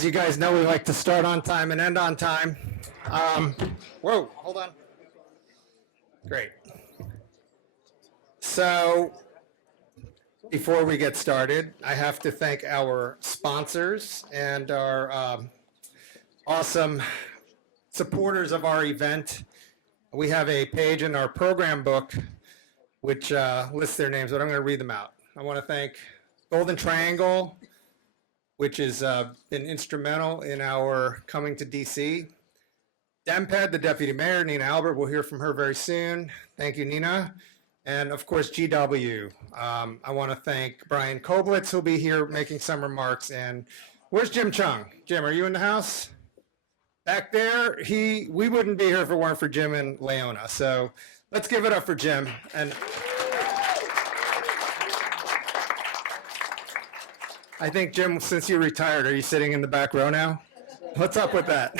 As you guys know, we like to start on time and end on time. Whoa, hold on. Great. So before we get started, I have to thank our sponsors and our awesome supporters of our event. We have a page in our program book which lists their names, but I'm going to read them out. I want to thank Golden Triangle, which has been instrumental in our coming to DC. Demped, the Deputy Mayor, Nina Albert, we'll hear from her very soon. Thank you, Nina. And of course, GW. I want to thank Brian Koblitz, who'll be here making some remarks. And where's Jim Chung? Jim, are you in the house? Back there, we wouldn't be here if it weren't for Jim and Leona. So let's give it up for Jim. And I think, Jim, since you retired, are you sitting in the back row now? What's up with that?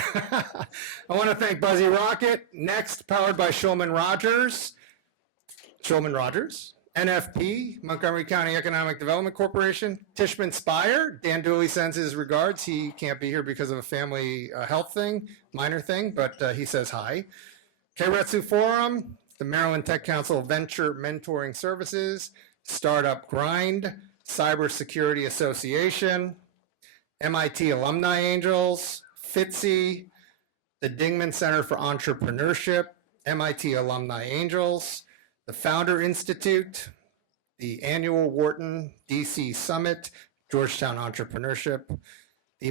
I want to thank Buzzy Rocket. Next, powered by Shulman Rogers, NFP, Montgomery County Economic Development Corporation, Tishman Spire. Dan Dooley sends his regards. He can't be here because of a family health thing, minor thing, but he says hi. Keiretsu Forum, the Maryland Tech Council Venture Mentoring Services, Startup Grind, Cybersecurity Association, MIT Alumni Angels, FITCI, the Dingman Center for Entrepreneurship, MIT Alumni Angels, the Founder Institute, the annual Wharton DC Summit, Georgetown Entrepreneurship, the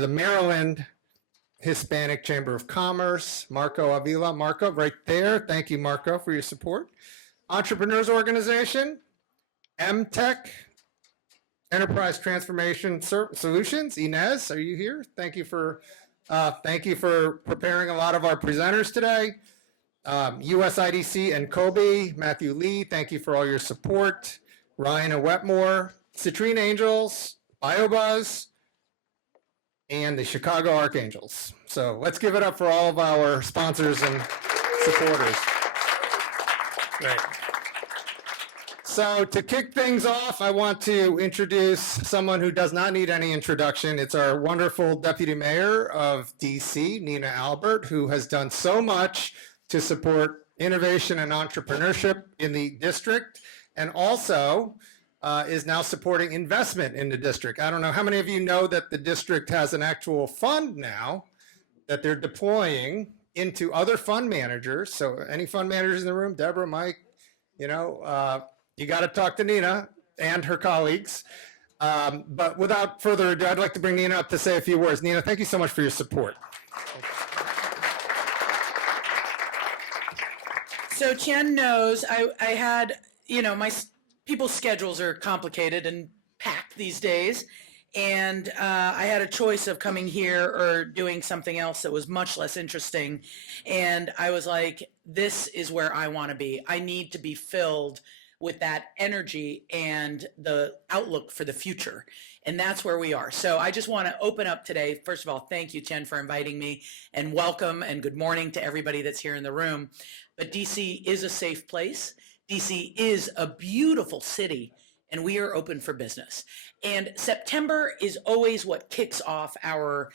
the Maryland Hispanic Chamber of Commerce, Marco Avila. Marco, right there. Thank you, Marco, for your support. Entrepreneurs Organization, MTech, Enterprise Transformation Solutions. Inez, are you here? Thank you for preparing a lot of our presenters today. USIDC and Kobe, Matthew Lee, thank you for all your support. Ryan and Wetmore, Citrine Angels, BioBuzz, and the Chicago Archangels. So let's give it up for all of our sponsors and supporters. Great. So to kick things off, I want to introduce someone who does not need any introduction. It's our wonderful Deputy Mayor of DC, Nina Albert, who has done so much to support innovation and entrepreneurship in the district, and also is now supporting investment in the district. I don't know how many of you know that the district has an actual fund now that they're deploying into other fund managers. So any fund managers in the room, Deborah, Mike, you got to talk to Nina and her colleagues. But without further ado, I'd like to bring Nina up to say a few words. Nina, thank you so much for your support. So Chen knows I had, my people's schedules are complicated and packed these days. And I had a choice of coming here or doing something else that was much less interesting. And I was like, this is where I want to be. I need to be filled with that energy and the outlook for the future. And that's where we are. So I just want to open up today. First of all, thank you, Chen, for inviting me, and welcome and good morning to everybody that's here in the room. But DC is a safe place. DC is a beautiful city, and we are open for business. And September is always what kicks off our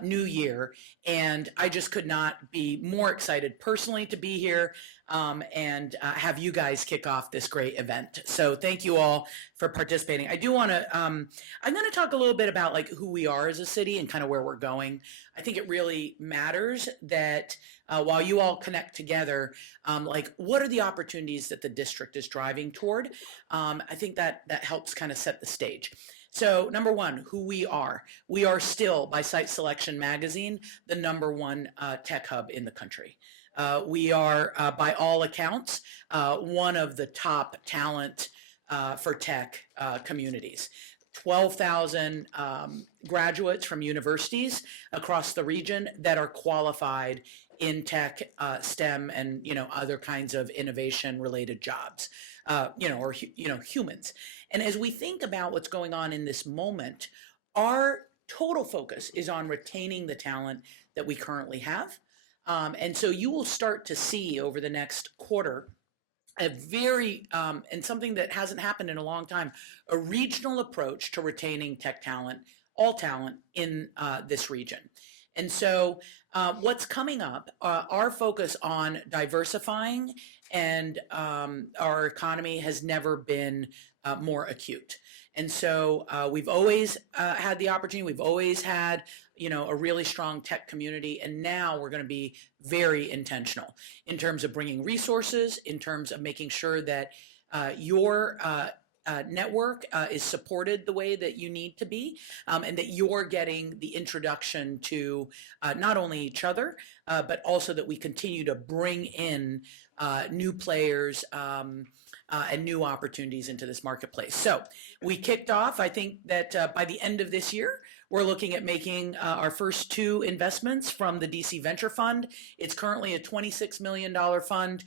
new year. And I just could not be more excited personally to be here and have you guys kick off this great event. So thank you all for participating. I do want to, I'm going to talk a little bit about like who we are as a city and kind of where we're going. I think it really matters that while you all connect together, like what are the opportunities that the district is driving toward? I think that helps kind of set the stage. So number one, who we are. We are still, by Site Selection Magazine, the #1 tech hub in the country. We are, by all accounts, one of the top talent for tech communities. 12,000 graduates from universities across the region that are qualified in tech, STEM, and other kinds of innovation-related jobs, or humans. And as we think about what's going on in this moment, our total focus is on retaining the talent that we currently have. And so you will start to see over the next quarter a very, and something that hasn't happened in a long time, a regional approach to retaining tech talent, all talent in this region. And so what's coming up, our focus on diversifying and our economy has never been more acute. And so we've always had the opportunity, we've always had, a really strong tech community, and now we're going to be very intentional in terms of bringing resources, in terms of making sure that your network is supported the way that you need to be, and that you're getting the introduction to not only each other, but also that we continue to bring in new players and new opportunities into this marketplace. So we kicked off, I think that by the end of this year, we're looking at making our first 2 investments from the DC Venture Fund. It's currently a $26 million fund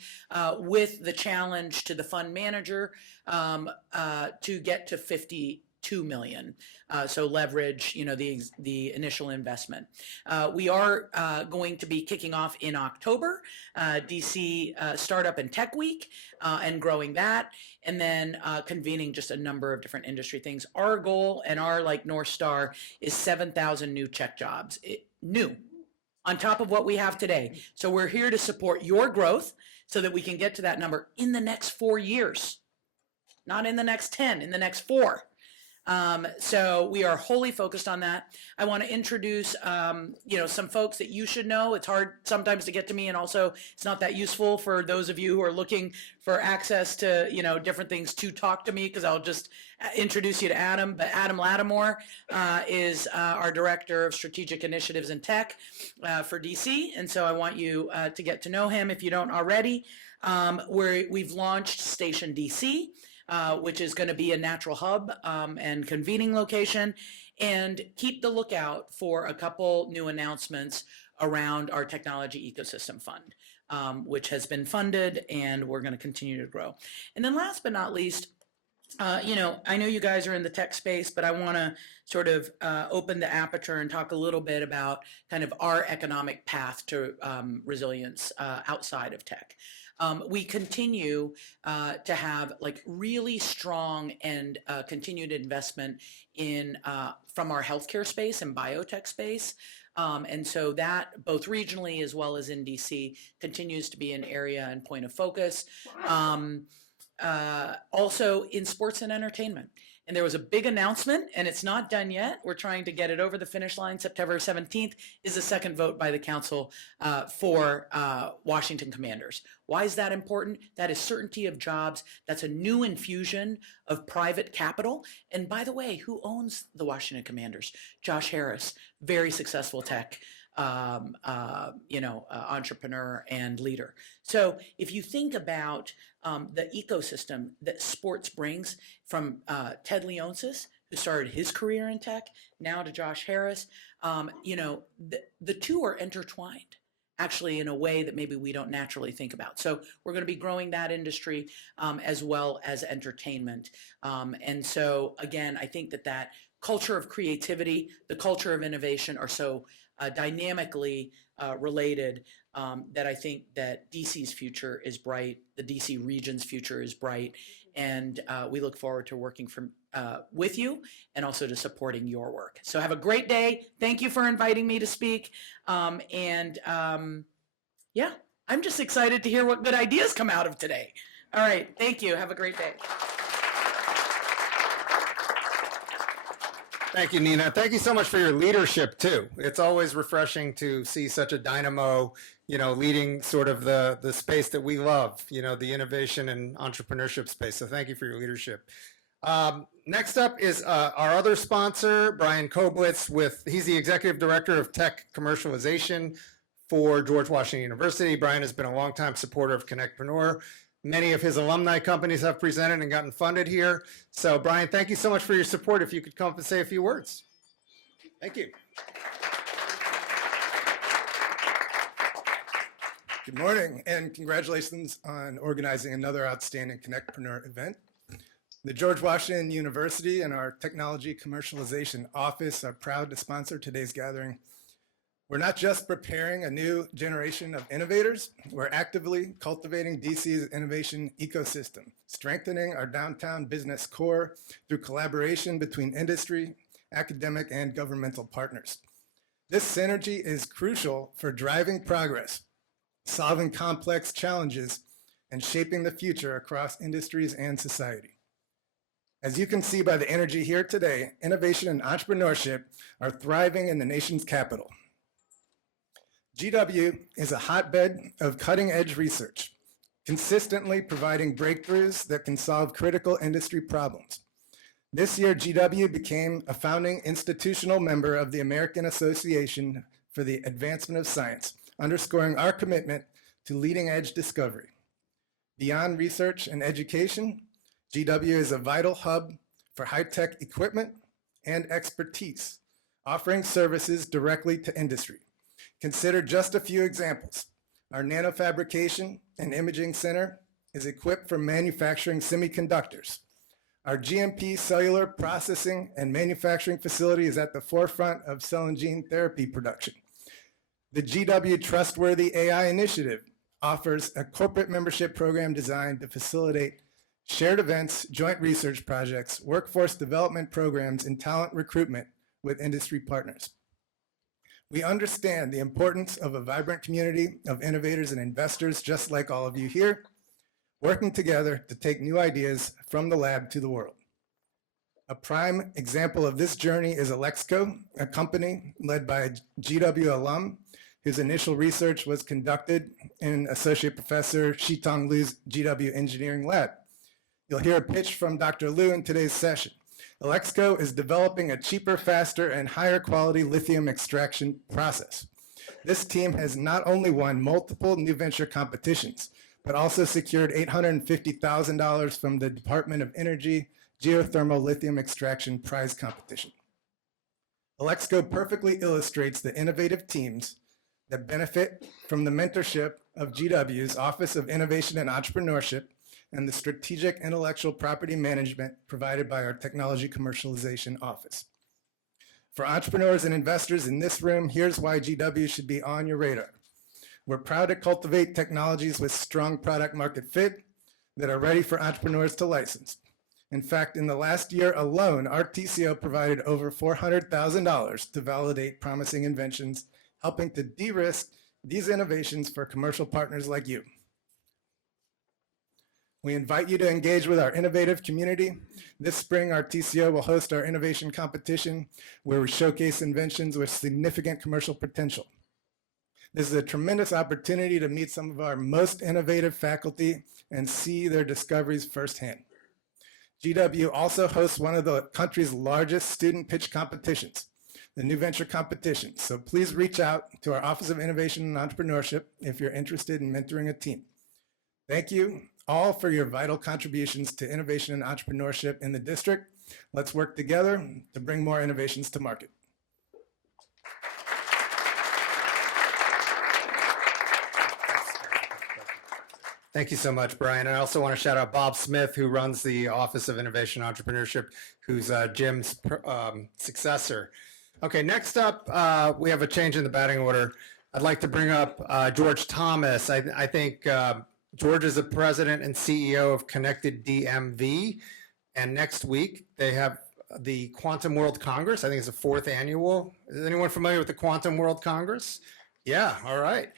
with the challenge to the fund manager to get to 52 million. So leverage, the initial investment. We are going to be kicking off in October, DC Startup and Tech Week, and growing that, and then convening just a number of different industry things. Our goal and our North Star is 7,000 new tech jobs, new, on top of what we have today. So we're here to support your growth so that we can get to that number in the next 4 years, not in the next 10, in the next 4. So we are wholly focused on that. I want to introduce, some folks that you should know. It's hard sometimes to get to me, and also it's not that useful for those of you who are looking for access to, different things to talk to me, because I'll just introduce you to Adam. But Adam Lattimore is our Director of Strategic Initiatives and Tech for DC, and so I want you to get to know him if you don't already. We've launched Station DC. Which is going to be a natural hub and convening location, and keep the lookout for a couple new announcements around our technology ecosystem fund, which has been funded, and we're going to continue to grow. And then last but not least, I know you guys are in the tech space, but I want to sort of open the aperture and talk a little bit about kind of our economic path to resilience outside of tech. We continue to have really strong and continued investment in from our healthcare space and biotech space. And so that both regionally as well as in DC continues to be an area and point of focus. Also in sports and entertainment. And there was a big announcement, and it's not done yet. We're trying to get it over the finish line. September 17th is the second vote by the council for Washington Commanders. Why is that important? That is certainty of jobs. That's a new infusion of private capital. And by the way, who owns the Washington Commanders? Josh Harris, very successful tech entrepreneur and leader. So if you think about the ecosystem that sports brings, from Ted Leonsis, who started his career in tech, now to Josh Harris, the two are intertwined, actually, in a way that maybe we don't naturally think about. So we're going to be growing that industry as well as entertainment. And so, again, I think that culture of creativity, the culture of innovation are so dynamically related that I think that DC's future is bright, the DC region's future is bright, and we look forward to working with you and also to supporting your work. So have a great day. Thank you for inviting me to speak. I'm just excited to hear what good ideas come out of today. All right, thank you. Have a great day. Thank you, Nina. Thank you so much for your leadership, too. It's always refreshing to see such a dynamo, leading sort of the space that we love, the innovation and entrepreneurship space. So thank you for your leadership. Next up is our other sponsor, Brian Koblitz. He's the Executive Director of Tech Commercialization for George Washington University. Brian has been a longtime supporter of CONNECTpreneur. Many of his alumni companies have presented and gotten funded here. So, Brian, thank you so much for your support. If you could come up and say a few words. Thank you. Good morning, and congratulations on organizing another outstanding CONNECTpreneur event. The George Washington University and our Technology Commercialization Office are proud to sponsor today's gathering. We're not just preparing a new generation of innovators, we're actively cultivating DC's innovation ecosystem, strengthening our downtown business core through collaboration between industry, academic, and governmental partners. This synergy is crucial for driving progress, solving complex challenges, and shaping the future across industries and society. As you can see by the energy here today, innovation and entrepreneurship are thriving in the nation's capital. GW is a hotbed of cutting-edge research, consistently providing breakthroughs that can solve critical industry problems. This year, GW became a founding institutional member of the American Association for the Advancement of Science, underscoring our commitment to leading-edge discovery. Beyond research and education, GW is a vital hub for high-tech equipment and expertise, offering services directly to industry. Consider just a few examples. Our nanofabrication and imaging center is equipped for manufacturing semiconductors. Our GMP cellular processing and manufacturing facility is at the forefront of cell and gene therapy production. The GW Trustworthy AI Initiative offers a corporate membership program designed to facilitate shared events, joint research projects, workforce development programs, and talent recruitment with industry partners. We understand the importance of a vibrant community of innovators and investors just like all of you here, working together to take new ideas from the lab to the world. A prime example of this journey is Alexco, a company led by a GW alum whose initial research was conducted in Associate Professor Shitong Liu's GW Engineering Lab. You'll hear a pitch from Dr. Liu in today's session. Alexco is developing a cheaper, faster, and higher quality lithium extraction process. This team has not only won multiple new venture competitions, but also secured $850,000 from the Department of Energy Geothermal Lithium Extraction Prize Competition. Alexco perfectly illustrates the innovative teams that benefit from the mentorship of GW's Office of Innovation and Entrepreneurship and the strategic intellectual property management provided by our Technology Commercialization Office. For entrepreneurs and investors in this room, here's why GW should be on your radar. We're proud to cultivate technologies with strong product market fit that are ready for entrepreneurs to license. In fact, in the last year alone, our TCO provided over $400,000 to validate promising inventions, helping to de-risk these innovations for commercial partners like you. We invite you to engage with our innovative community. This spring, our TCO will host our innovation competition where we showcase inventions with significant commercial potential. This is a tremendous opportunity to meet some of our most innovative faculty and see their discoveries firsthand. GW also hosts one of the country's largest student pitch competitions, the New Venture Competition. So please reach out to our Office of Innovation and Entrepreneurship if you're interested in mentoring a team. Thank you all for your vital contributions to innovation and entrepreneurship in the district. Let's work together to bring more innovations to market. Thank you so much, Brian. I also want to shout out Bob Smith, who runs the Office of Innovation and Entrepreneurship, who's Jim's successor. Okay, next up, we have a change in the batting order. I'd like to bring up George Thomas. I think George is the president and CEO of Connected DMV. And next week, they have the Quantum World Congress. I think it's the 4th annual. Is anyone familiar with the Quantum World Congress? Yeah, all right.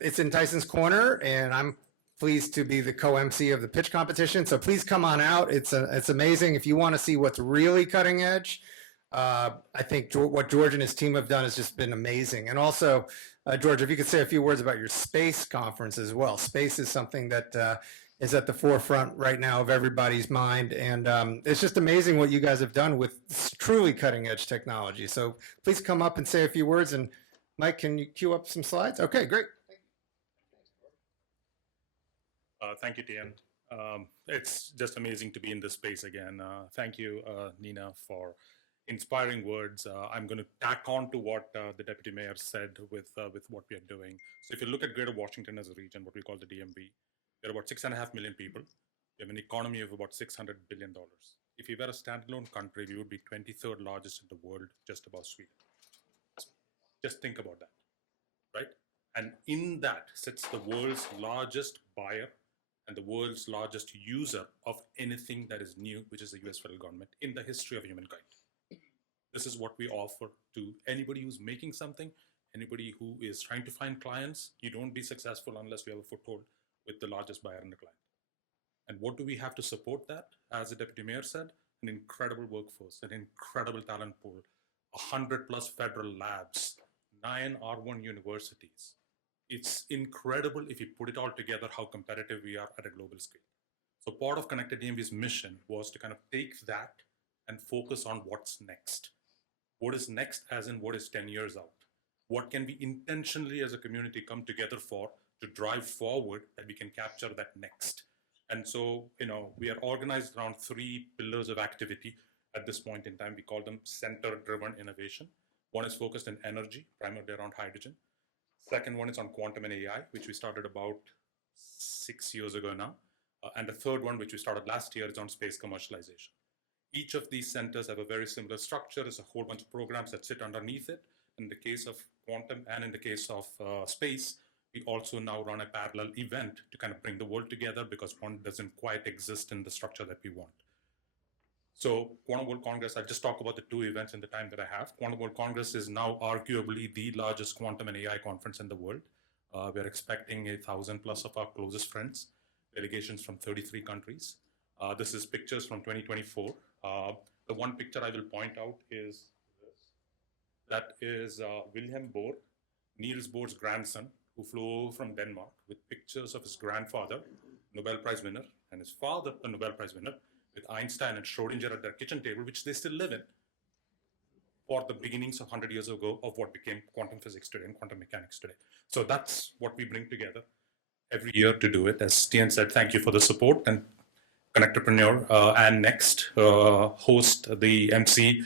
It's in Tyson's Corner, and I'm pleased to be the co-MC of the pitch competition. So please come on out. It's amazing. If you want to see what's really cutting edge, I think what George and his team have done has just been amazing. And also, George, if you could say a few words about your space conference as well. Space is something that is at the forefront right now of everybody's mind. And it's just amazing what you guys have done with truly cutting edge technology. So please come up and say a few words. And Mike, can you cue up some slides? Okay, great. Thank you, Tian. It's just amazing to be in this space again. Thank you, Nina, for inspiring words. I'm going to tack on to what the Deputy Mayor said with what we are doing. So if you look at Greater Washington as a region, what we call the DMV, there are about 6.5 million people. We have an economy of about $600 billion. If we were a standalone country, we would be 23rd largest in the world, just above Sweden. Just think about that, right? And in that sits the world's largest buyer and the world's largest user of anything that is new, which is the US federal government in the history of humankind. This is what we offer to anybody who's making something, anybody who is trying to find clients. You don't be successful unless you have a foothold with the largest buyer and the client. And what do we have to support that? As the Deputy Mayor said, an incredible workforce, an incredible talent pool, 100+ federal labs, 9 R1 universities. It's incredible if you put it all together how competitive we are at a global scale. So part of Connected DMV's mission was to kind of take that and focus on what's next. What is next as in what is 10 years out? What can we intentionally as a community come together for to drive forward that we can capture that next? And so, we are organized around 3 pillars of activity at this point in time. We call them center-driven innovation. One is focused in energy, primarily around hydrogen. Second one is on quantum and AI, which we started about 6 years ago now. And the third one, which we started last year, is on space commercialization. Each of these centers have a very similar structure. There's a whole bunch of programs that sit underneath it. In the case of quantum and in the case of space, we also now run a parallel event to kind of bring the world together because one doesn't quite exist in the structure that we want. So Quantum World Congress, I'll just talk about the 2 events in the time that I have. Quantum World Congress is now arguably the largest quantum and AI conference in the world. We're expecting 1,000+ of our closest friends, delegations from 33 countries. This is pictures from 2024. The one picture I will point out is this. That is Wilhelm Bohr, Niels Bohr's grandson, who flew over from Denmark with pictures of his grandfather, Nobel Prize winner, and his father, a Nobel Prize winner, with Einstein and Schrodinger at their kitchen table, which they still live in, for the beginnings of 100 years ago of what became quantum physics today and quantum mechanics today. So that's what we bring together every year to do it. As Tian said, thank you for the support. And CONNECTpreneur and Next host and MC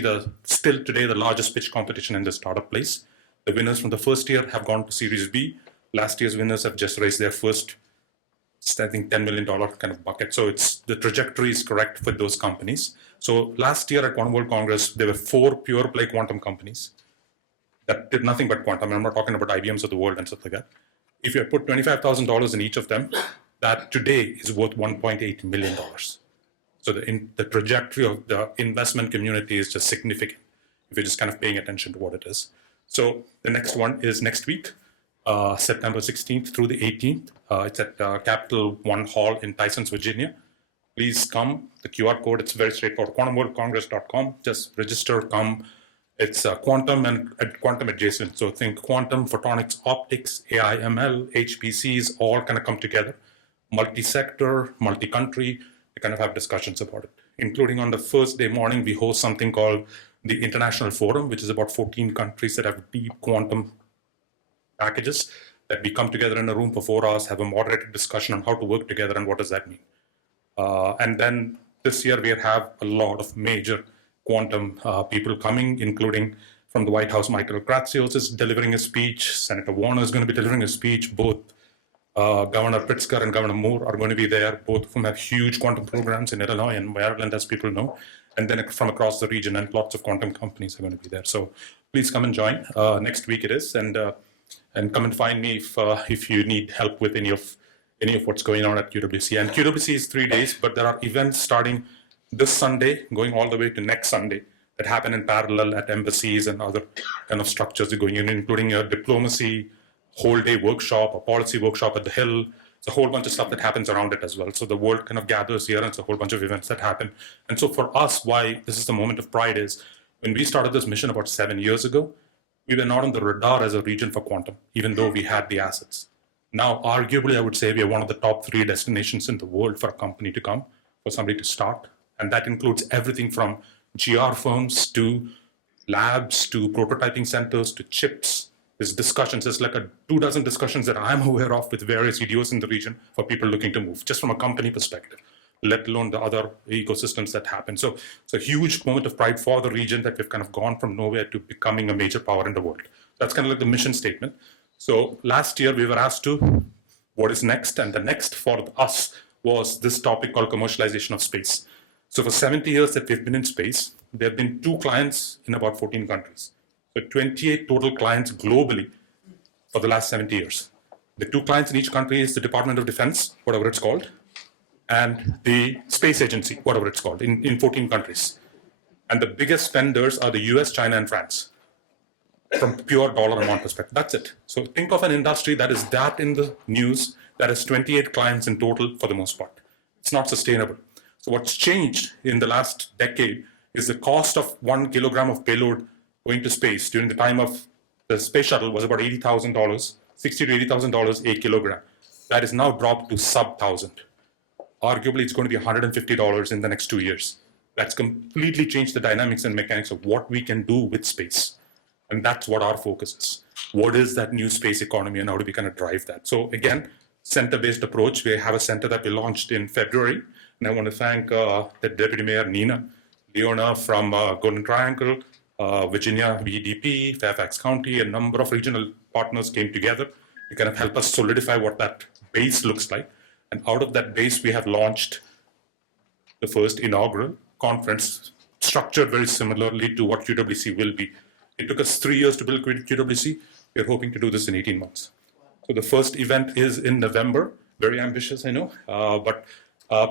the still today the largest pitch competition in the startup place. The winners from the first year have gone to Series B. Last year's winners have just raised their first, I think, $10 million kind of bucket. So the trajectory is correct for those companies. So last year at Quantum World Congress, there were 4 pure play quantum companies that did nothing but quantum. I'm not talking about IBMs of the world and stuff like that. If you had put $25,000 in each of them, that today is worth $1.8 million. So the trajectory of the investment community is just significant if you're just kind of paying attention to what it is. So the next one is next week, September 16th through the 18th. It's at Capital One Hall in Tysons, Virginia. Please come. The QR code, it's very straightforward. quantumworldcongress.com. Just register, come. It's quantum and quantum adjacent. So think quantum, photonics, optics, AI, ML, HPCs, all kind of come together. Multi-sector, multi-country, we kind of have discussions about it. Including on the first day morning, we host something called the International Forum, which is about 14 countries that have deep quantum packages that we come together in a room for 4 hours, have a moderated discussion on how to work together and what does that mean. And then this year we have a lot of major quantum people coming, including from the White House, Michael Kratsios is delivering a speech. Senator Warner is going to be delivering a speech. Both Governor Pritzker and Governor Moore are going to be there. Both of them have huge quantum programs in Illinois and Maryland, as people know. And then from across the region, and lots of quantum companies are going to be there. So please come and join. Next week it is, and come and find me if you need help with any of what's going on at QWC. And QWC is 3 days, but there are events starting this Sunday, going all the way to next Sunday, that happen in parallel at embassies and other kind of structures going in, including a diplomacy whole day workshop, a policy workshop at the Hill. It's a whole bunch of stuff that happens around it as well. So the world kind of gathers here, and it's a whole bunch of events that happen. And so for us, why this is the moment of pride is when we started this mission about 7 years ago, we were not on the radar as a region for quantum, even though we had the assets. Now, arguably, I would say we are one of the top 3 destinations in the world for a company to come, for somebody to start. And that includes everything from GR firms to labs to prototyping centers to chips. There's discussions, there's like 24 discussions that I'm aware of with various EDOs in the region for people looking to move, just from a company perspective, let alone the other ecosystems that happen. So it's a huge moment of pride for the region that we've kind of gone from nowhere to becoming a major power in the world. That's kind of like the mission statement. So last year we were asked to, what is next? And the next for us was this topic called commercialization of space. So for 70 years that we've been in space, there have been 2 clients in about 14 countries. So 28 total clients globally for the last 70 years. The 2 clients in each country is the Department of Defense, whatever it's called, and the Space Agency, whatever it's called, in 14 countries. And the biggest spenders are the US, China, and France from pure dollar amount perspective. That's it. So think of an industry that is that in the news, that has 28 clients in total for the most part. It's not sustainable. So what's changed in the last decade is the cost of 1 kilogram of payload going to space during the time of the space shuttle was about $80,000, $60,000 to $80,000 a kilogram. That is now dropped to sub 1,000. Arguably, it's going to be $150 in the next 2 years. That's completely changed the dynamics and mechanics of what we can do with space. And that's what our focus is. What is that new space economy and how do we kind of drive that? So again, center-based approach. We have a center that we launched in February. And I want to thank the Deputy Mayor, Nina, Leona from Golden Triangle, Virginia VDP, Fairfax County, a number of regional partners came together to kind of help us solidify what that base looks like. And out of that base, we have launched the first inaugural conference structured very similarly to what QWC will be. It took us 3 years to build QWC. We're hoping to do this in 18 months. So the first event is in November. Very ambitious, I know, but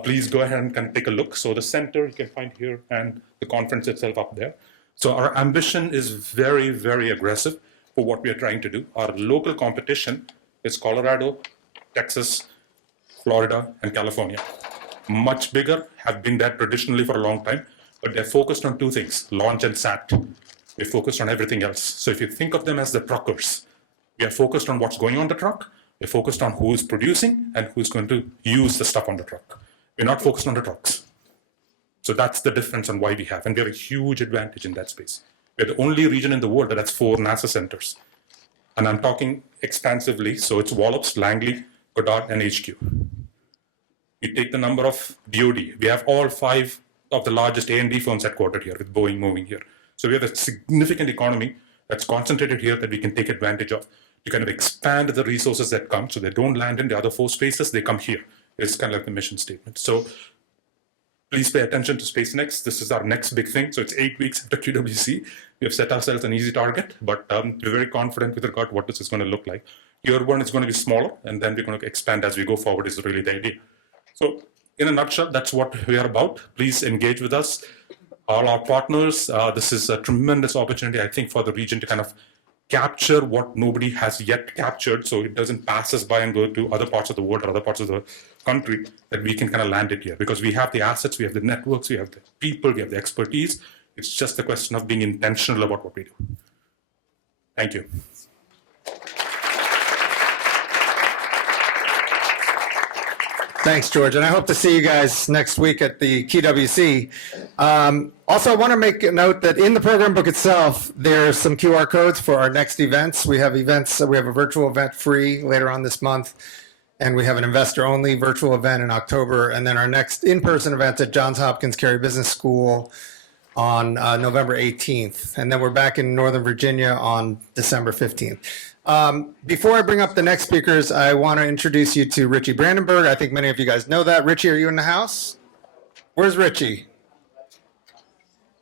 please go ahead and kind of take a look. So the center you can find here and the conference itself up there. So our ambition is very, very aggressive for what we are trying to do. Our local competition is Colorado, Texas, Florida, and California. Much bigger, have been there traditionally for a long time, but they're focused on 2 things, launch and SAT. We're focused on everything else. So if you think of them as the truckers, we are focused on what's going on the truck. We're focused on who is producing and who's going to use the stuff on the truck. We're not focused on the trucks. So that's the difference on why we have. And we have a huge advantage in that space. We're the only region in the world that has 4 NASA centers. And I'm talking expansively. So it's Wallops, Langley, Goddard, and HQ. You take the number of DoD. We have all 5 of the largest A&D firms headquartered here, with Boeing moving here. So we have a significant economy that's concentrated here that we can take advantage of to kind of expand the resources that come. So they don't land in the other 4 spaces, they come here. It's kind of like the mission statement. So please pay attention to Space Next. This is our next big thing. So it's 8 weeks after QWC. We have set ourselves an easy target, but we're very confident with regard to what this is going to look like. Year 1 is going to be smaller, and then we're going to expand as we go forward is really the idea. So in a nutshell, that's what we are about. Please engage with us. All our partners, this is a tremendous opportunity, I think, for the region to kind of capture what nobody has yet captured, so it doesn't pass us by and go to other parts of the world or other parts of the country, that we can kind of land it here. Because we have the assets, we have the networks, we have the people, we have the expertise. It's just a question of being intentional about what we do. Thank you. Thanks, George. And I hope to see you guys next week at the QWC. Also, I want to make a note that in the program book itself, there's some QR codes for our next events. We have events, we have a virtual event free later on this month, and we have an investor-only virtual event in October, and then our next in-person event at Johns Hopkins Carey Business School on November 18th. And then we're back in Northern Virginia on December 15th. Before I bring up the next speakers, I want to introduce you to Richie Brandenburg. I think many of you guys know that. Richie, are you in the house? Where's Richie?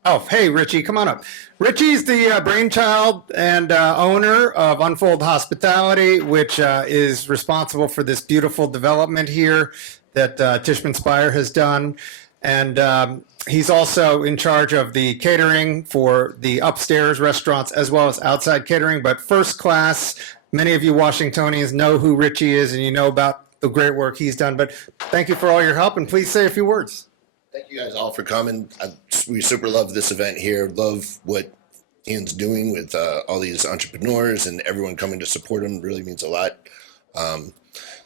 Oh, hey, Richie, come on up. Richie's the brainchild and owner of Unfold Hospitality, which is responsible for this beautiful development here that Tishman Speyer has done. And he's also in charge of the catering for the upstairs restaurants as well as outside catering, but first class. Many of you Washingtonians know who Richie is and you know about the great work he's done, but thank you for all your help and please say a few words. Thank you guys all for coming. We super love this event here. Love what Ian's doing with all these entrepreneurs and everyone coming to support him. Really means a lot.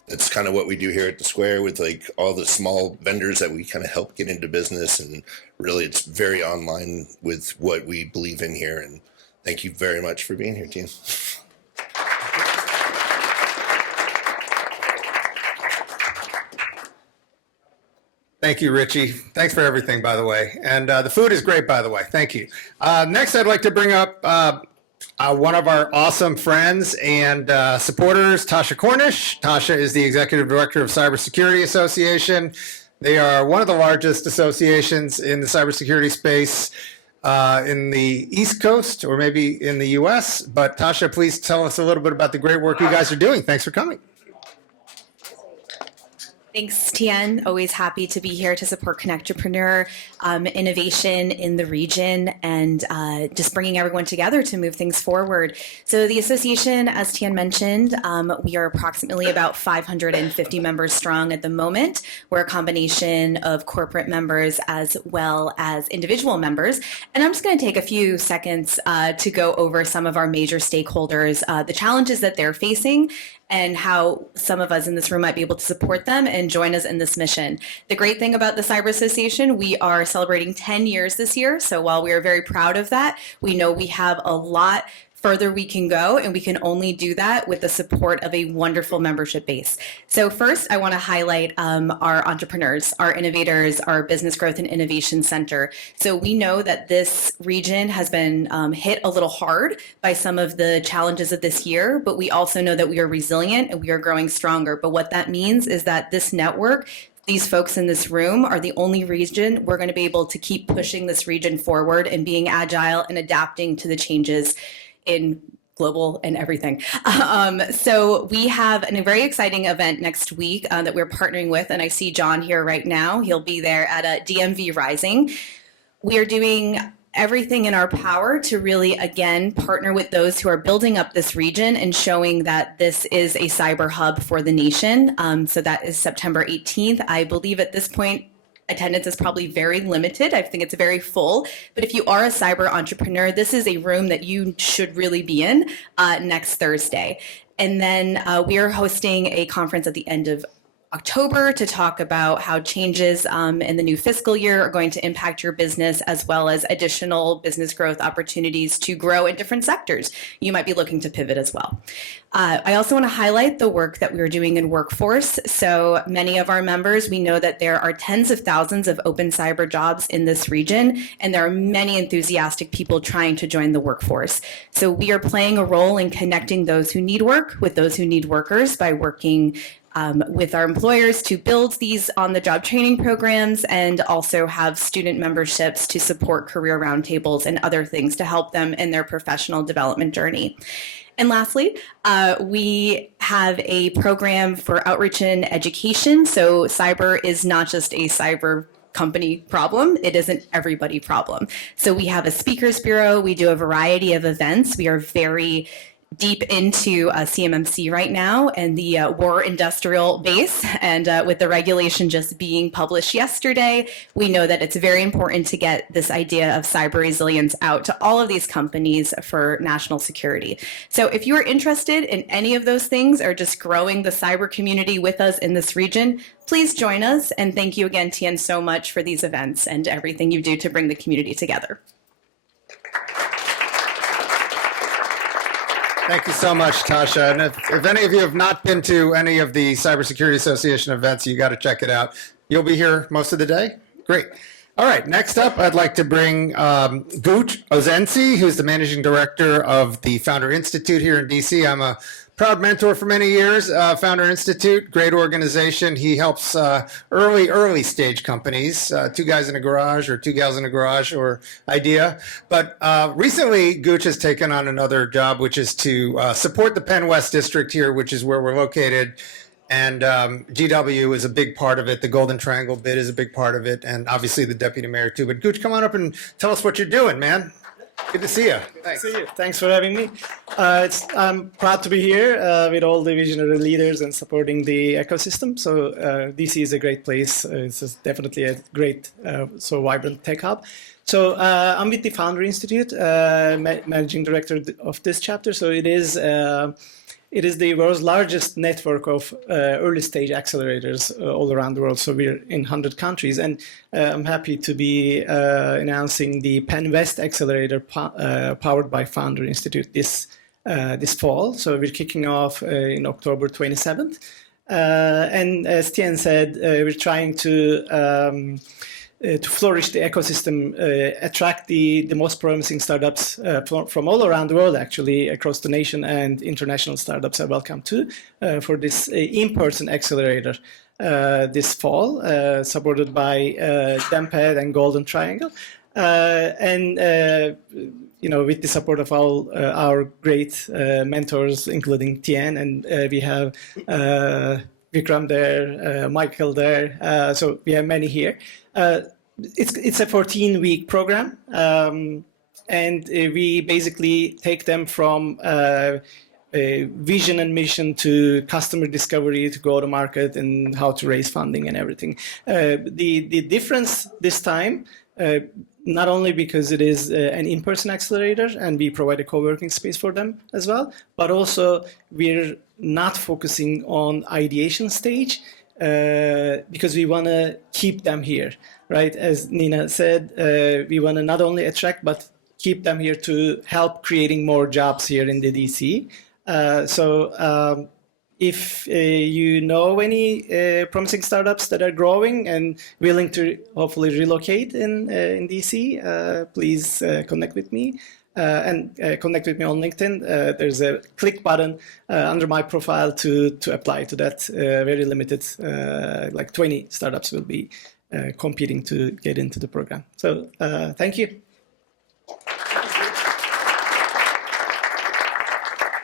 That's kind of what we do here at the Square with like all the small vendors that we kind of help get into business, and really it's very online with what we believe in here. And thank you very much for being here, team. Thank you, Richie. Thanks for everything, by the way. And the food is great, by the way. Thank you. Next, I'd like to bring up one of our awesome friends and supporters, Tasha Cornish. Tasha is the Executive Director of Cybersecurity Association. They are one of the largest associations in the cybersecurity space. in the East Coast or maybe in the US. But Tasha, please tell us a little bit about the great work you guys are doing. Thanks for coming. Thanks, Tien. Always happy to be here to support CONNECTpreneur, innovation in the region, and just bringing everyone together to move things forward. So the association, as Tien mentioned, we are approximately about 550 members strong at the moment. We're a combination of corporate members as well as individual members. And I'm just going to take a few seconds to go over some of our major stakeholders, the challenges that they're facing, and how some of us in this room might be able to support them and join us in this mission. The great thing about the Cyber Association, we are celebrating 10 years this year. So while we are very proud of that, we know we have a lot further we can go, and we can only do that with the support of a wonderful membership base. So first, I want to highlight our entrepreneurs, our innovators, our Business Growth and Innovation Center. So we know that this region has been hit a little hard by some of the challenges of this year, but we also know that we are resilient and we are growing stronger. But what that means is that this network, these folks in this room, are the only region we're going to be able to keep pushing this region forward and being agile and adapting to the changes in global and everything. So we have a very exciting event next week that we're partnering with, and I see John here right now. He'll be there at DMV Rising. We are doing everything in our power to really, again, partner with those who are building up this region and showing that this is a cyber hub for the nation. So that is September 18th. I believe at this point, attendance is probably very limited. I think it's very full. But if you are a cyber entrepreneur, this is a room that you should really be in next Thursday. And then we are hosting a conference at the end of October to talk about how changes in the new fiscal year are going to impact your business, as well as additional business growth opportunities to grow in different sectors. You might be looking to pivot as well. I also want to highlight the work that we're doing in workforce. So many of our members, we know that there are tens of thousands of open cyber jobs in this region, and there are many enthusiastic people trying to join the workforce. So we are playing a role in connecting those who need work with those who need workers by working with our employers to build these on-the-job training programs, and also have student memberships to support career roundtables and other things to help them in their professional development journey. And lastly, we have a program for outreach and education. So cyber is not just a cyber company problem, it is an everybody problem. So we have a speakers bureau, we do a variety of events. We are very deep into CMMC right now and the war industrial base, and with the regulation just being published yesterday, we know that it's very important to get this idea of cyber resilience out to all of these companies for national security. So if you are interested in any of those things, or just growing the cyber community with us in this region, please join us. And thank you again, Tien, so much for these events and everything you do to bring the community together. Thank you so much, Tasha. And if any of you have not been to any of the Cybersecurity Association events, you got to check it out. You'll be here most of the day? Great. All right, next up, I'd like to bring Gooch Ozensi, who's the Managing Director of the Founder Institute here in DC. I'm a proud mentor for many years, Founder Institute, great organization. He helps early stage companies, two guys in a garage or two gals in a garage or idea. But recently, Gooch has taken on another job, which is to support the Penn West District here, which is where we're located. And GW is a big part of it. The Golden Triangle bid is a big part of it. And obviously the deputy mayor too. But Gooch, come on up and tell us what you're doing, man. Good to see you. Thanks. See you. Thanks for having me. I'm proud to be here with all the visionary leaders and supporting the ecosystem. So DC is a great place. It's definitely a great, so vibrant tech hub. So I'm with the Founder Institute, managing director of this chapter. So it is the world's largest network of early stage accelerators all around the world. So we're in 100 countries, and I'm happy to be announcing the Penn West Accelerator powered by Founder Institute this fall. So we're kicking off in October 27th. And as Tien said, we're trying to flourish the ecosystem, attract the most promising startups from all around the world, actually, across the nation, and international startups are welcome too, for this in-person accelerator this fall, supported by DEMPED and Golden Triangle. With the support of all our great mentors, including Tien, and we have Vikram there, Michael there. So we have many here. It's a 14-week program, and we basically take them from vision and mission to customer discovery, to go to market, and how to raise funding and everything. The difference this time, not only because it is an in-person accelerator and we provide a co-working space for them as well, but also we're not focusing on ideation stage because we want to keep them here, right? As Nina said, we want to not only attract, but keep them here to help creating more jobs here in the DC. If you know any promising startups that are growing and willing to hopefully relocate in DC, please connect with me and connect with me on LinkedIn. There's a click button under my profile to apply to that. Very limited, like 20 startups will be competing to get into the program. So thank you.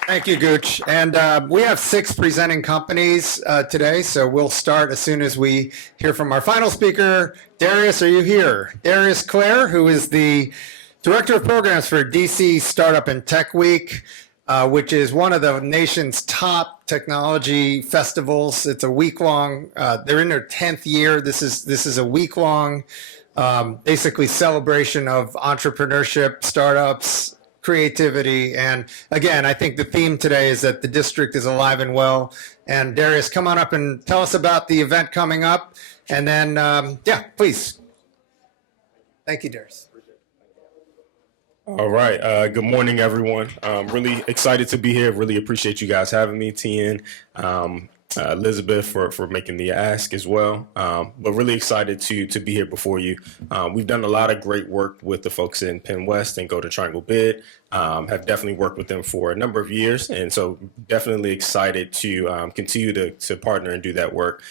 Thank you, Gooch. And we have 6 presenting companies today, so we'll start as soon as we hear from our final speaker. Darius, are you here? Darius Clare, who is the Director of Programs for DC Startup and Tech Week, which is one of the nation's top technology festivals. It's a week-long, they're in their 10th year. This is a week-long, basically celebration of entrepreneurship, startups, creativity. And again, I think the theme today is that the district is alive and well. And Darius, come on up and tell us about the event coming up. And then, yeah, please. Thank you, Darius. All right. Good morning, everyone. Really excited to be here. Really appreciate you guys having me, Tien, Elizabeth for making the ask as well. But really excited to be here before you. We've done a lot of great work with the folks in Penn West and Golden Triangle Bid. Have definitely worked with them for a number of years. And so definitely excited to continue to partner and do that work.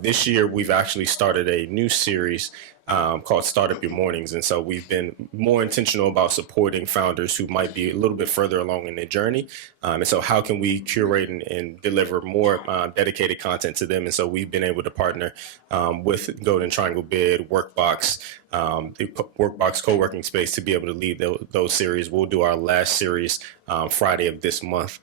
This year, we've actually started a new series called Startup Your Mornings. And so we've been more intentional about supporting founders who might be a little bit further along in their journey. And so how can we curate and deliver more dedicated content to them? And so we've been able to partner with Golden Triangle Bid, Workbox, the Workbox co-working space to be able to lead those series. We'll do our last series Friday of this month.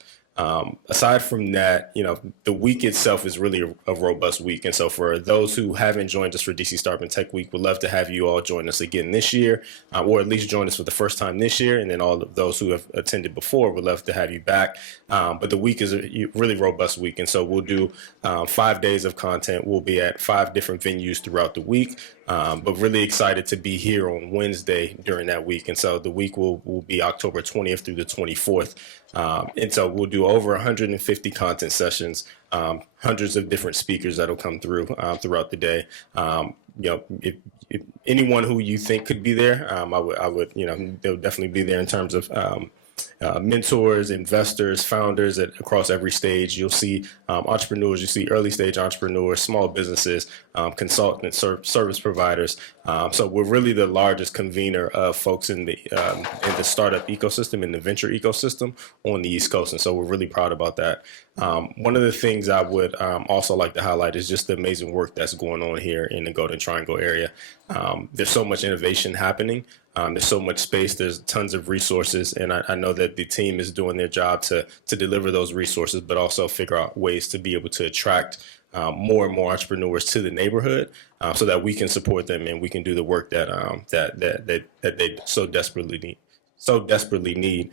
Aside from that, the week itself is really a robust week. And so for those who haven't joined us for DC Startup and Tech Week, we'd love to have you all join us again this year, or at least join us for the first time this year. And then all of those who have attended before, we'd love to have you back. But the week is a really robust week. And so we'll do 5 days of content. We'll be at 5 different venues throughout the week. But really excited to be here on Wednesday during that week. And so the week will be October 20th through the 24th. And so we'll do over 150 content sessions, hundreds of different speakers that'll come through throughout the day. If anyone who you think could be there, I would, they'll definitely be there in terms of mentors, investors, founders across every stage. You'll see entrepreneurs, you see early stage entrepreneurs, small businesses, consultants, service providers. So we're really the largest convener of folks in the startup ecosystem, in the venture ecosystem on the East Coast. And so we're really proud about that. One of the things I would also like to highlight is just the amazing work that's going on here in the Golden Triangle area. There's so much innovation happening. There's so much space. There's tons of resources. And I know that the team is doing their job to deliver those resources, but also figure out ways to be able to attract more and more entrepreneurs to the neighborhood so that we can support them and we can do the work that they so desperately need.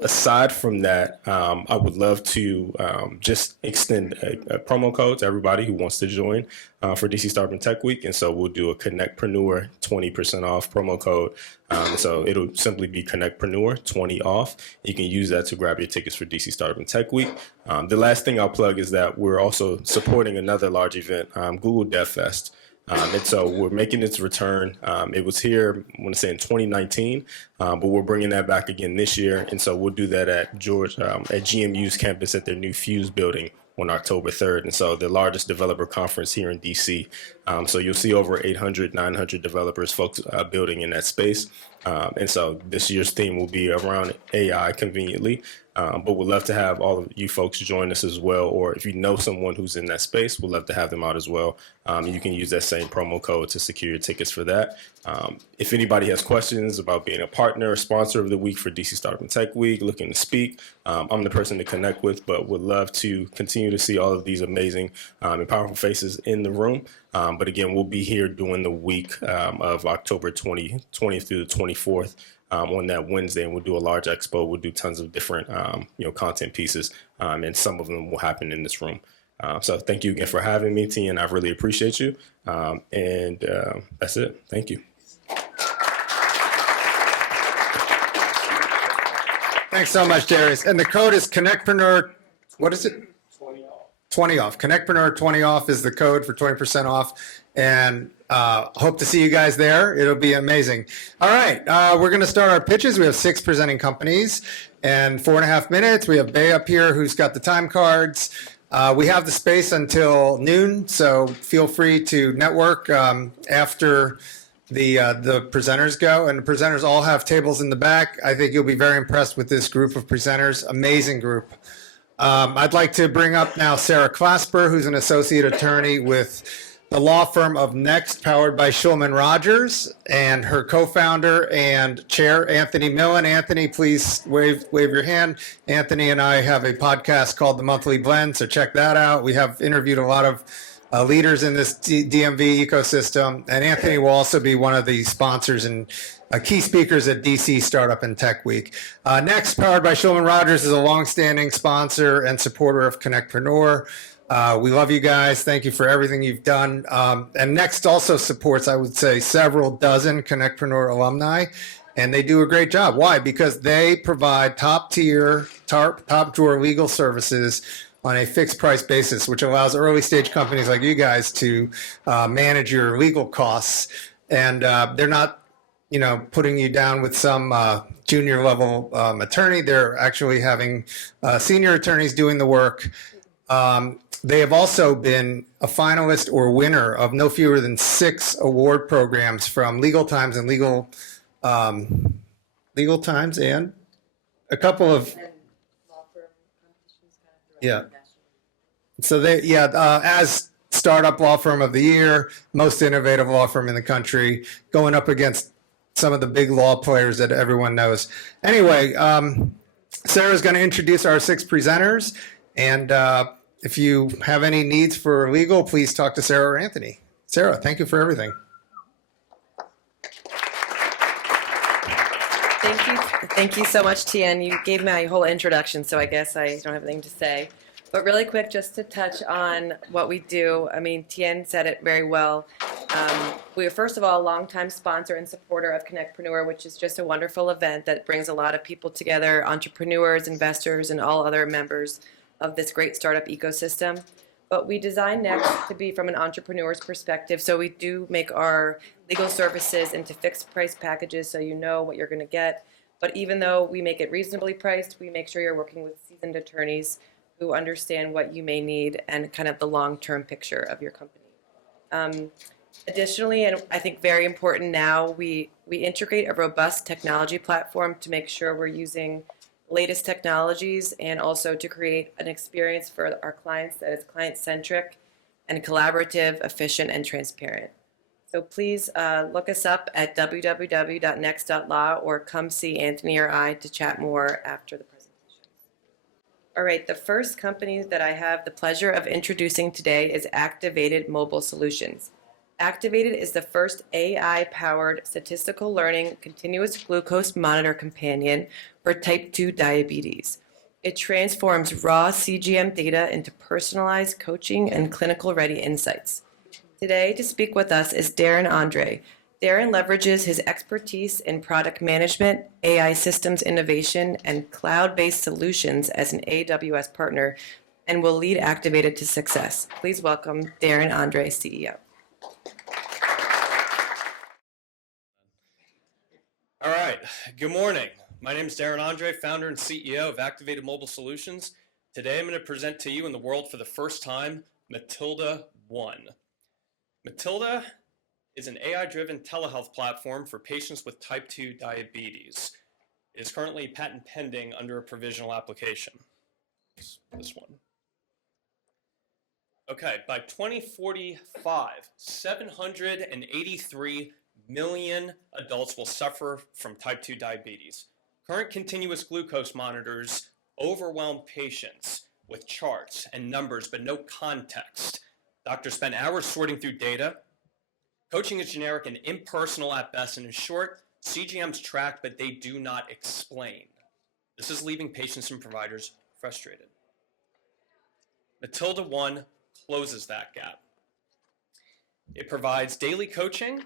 Aside from that, I would love to just extend a promo code to everybody who wants to join for DC Startup and Tech Week. And so we'll do a CONNECTpreneur 20% off promo code. So it'll simply be CONNECTpreneur 20 off. You can use that to grab your tickets for DC Startup and Tech Week. The last thing I'll plug is that we're also supporting another large event, Google Dev Fest. And so we're making its return. It was here, I want to say in 2019, but we're bringing that back again this year. And so we'll do that at GMU's campus at their new Fuse building on October 3rd. And so the largest developer conference here in DC. So you'll see over 800, 900 developers, folks building in that space. And so this year's theme will be around AI conveniently. But we'd love to have all of you folks join us as well. Or if you know someone who's in that space, we'd love to have them out as well. You can use that same promo code to secure your tickets for that. If anybody has questions about being a partner or sponsor of the week for DC Startup and Tech Week, looking to speak, I'm the person to connect with, but would love to continue to see all of these amazing and powerful faces in the room. But again, we'll be here during the week of October 20th through the 24th. On that Wednesday, and we'll do a large expo. We'll do tons of different, content pieces, and some of them will happen in this room. So thank you again for having me, T, and I really appreciate you. And that's it. Thank you. Thanks so much, Darius. And the code is CONNECTpreneur. What is it? 20 off. CONNECTpreneur 20 off is the code for 20% off. And hope to see you guys there. It'll be amazing. All right, we're going to start our pitches. We have 6 presenting companies and 4.5 minutes. We have Bay up here who's got the time cards. We have the space until noon, so feel free to network after the presenters go. And the presenters all have tables in the back. I think you'll be very impressed with this group of presenters. Amazing group. I'd like to bring up now Sarah Clasper, who's an associate attorney with the law firm of Next, powered by Shulman Rogers, and her co-founder and chair, Anthony Millen. Anthony, please wave your hand. Anthony and I have a podcast called The Monthly Blend, so check that out. We have interviewed a lot of leaders in this DMV ecosystem, and Anthony will also be one of the sponsors and key speakers at DC Startup and Tech Week. Next, powered by Shulman Rogers, is a longstanding sponsor and supporter of CONNECTpreneur. We love you guys. Thank you for everything you've done. And Next also supports, I would say, several dozen CONNECTpreneur alumni, and they do a great job. Why? Because they provide top drawer legal services on a fixed price basis, which allows early stage companies like you guys to manage your legal costs. And they're not, putting you down with some junior level attorney. They're actually having senior attorneys doing the work. They have also been a finalist or winner of no fewer than 6 award programs from Legal Times and Legal Times and a couple of So as Startup Law Firm of the Year, most innovative law firm in the country, going up against some of the big law players that everyone knows. Anyway, Sarah's going to introduce our 6 presenters, and if you have any needs for legal, please talk to Sarah or Anthony. Sarah, thank you for everything. Thank you so much, Tien. You gave my whole introduction, so I guess I don't have anything to say. But really quick, just to touch on what we do. I mean, Tien said it very well. We are, first of all, a longtime sponsor and supporter of CONNECTpreneur, which is just a wonderful event that brings a lot of people together, entrepreneurs, investors, and all other members of this great startup ecosystem. But we design Next to be from an entrepreneur's perspective. So we do make our legal services into fixed price packages so you know what you're going to get. But even though we make it reasonably priced, we make sure you're working with seasoned attorneys who understand what you may need and kind of the long-term picture of your company. Additionally, and I think very important now, we integrate a robust technology platform to make sure we're using latest technologies and also to create an experience for our clients that is client-centric and collaborative, efficient, and transparent. So please look us up at www.next.law or come see Anthony or I to chat more after the presentation. All right, the first company that I have the pleasure of introducing today is Activated Mobile Solutions. Activated is the first AI-powered statistical learning continuous glucose monitor companion for type 2 diabetes. It transforms raw CGM data into personalized coaching and clinical-ready insights. Today, to speak with us is Darren Andre. Darren leverages his expertise in product management, AI systems innovation, and cloud-based solutions as an AWS partner and will lead Activated to success. Please welcome Darren Andre, CEO. All right, good morning. My name is Darren Andre, founder and CEO of Activated Mobile Solutions. Today I'm going to present to you in the world for the first time, Matilda One. Matilda is an AI-driven telehealth platform for patients with type 2 diabetes. It is currently patent pending under a provisional application. This one. Okay, by 2045, 783 million adults will suffer from type 2 diabetes. Current continuous glucose monitors overwhelm patients with charts and numbers, but no context. Doctors spend hours sorting through data. Coaching is generic and impersonal at best, and in short, CGMs track, but they do not explain. This is leaving patients and providers frustrated. Matilda One closes that gap. It provides daily coaching,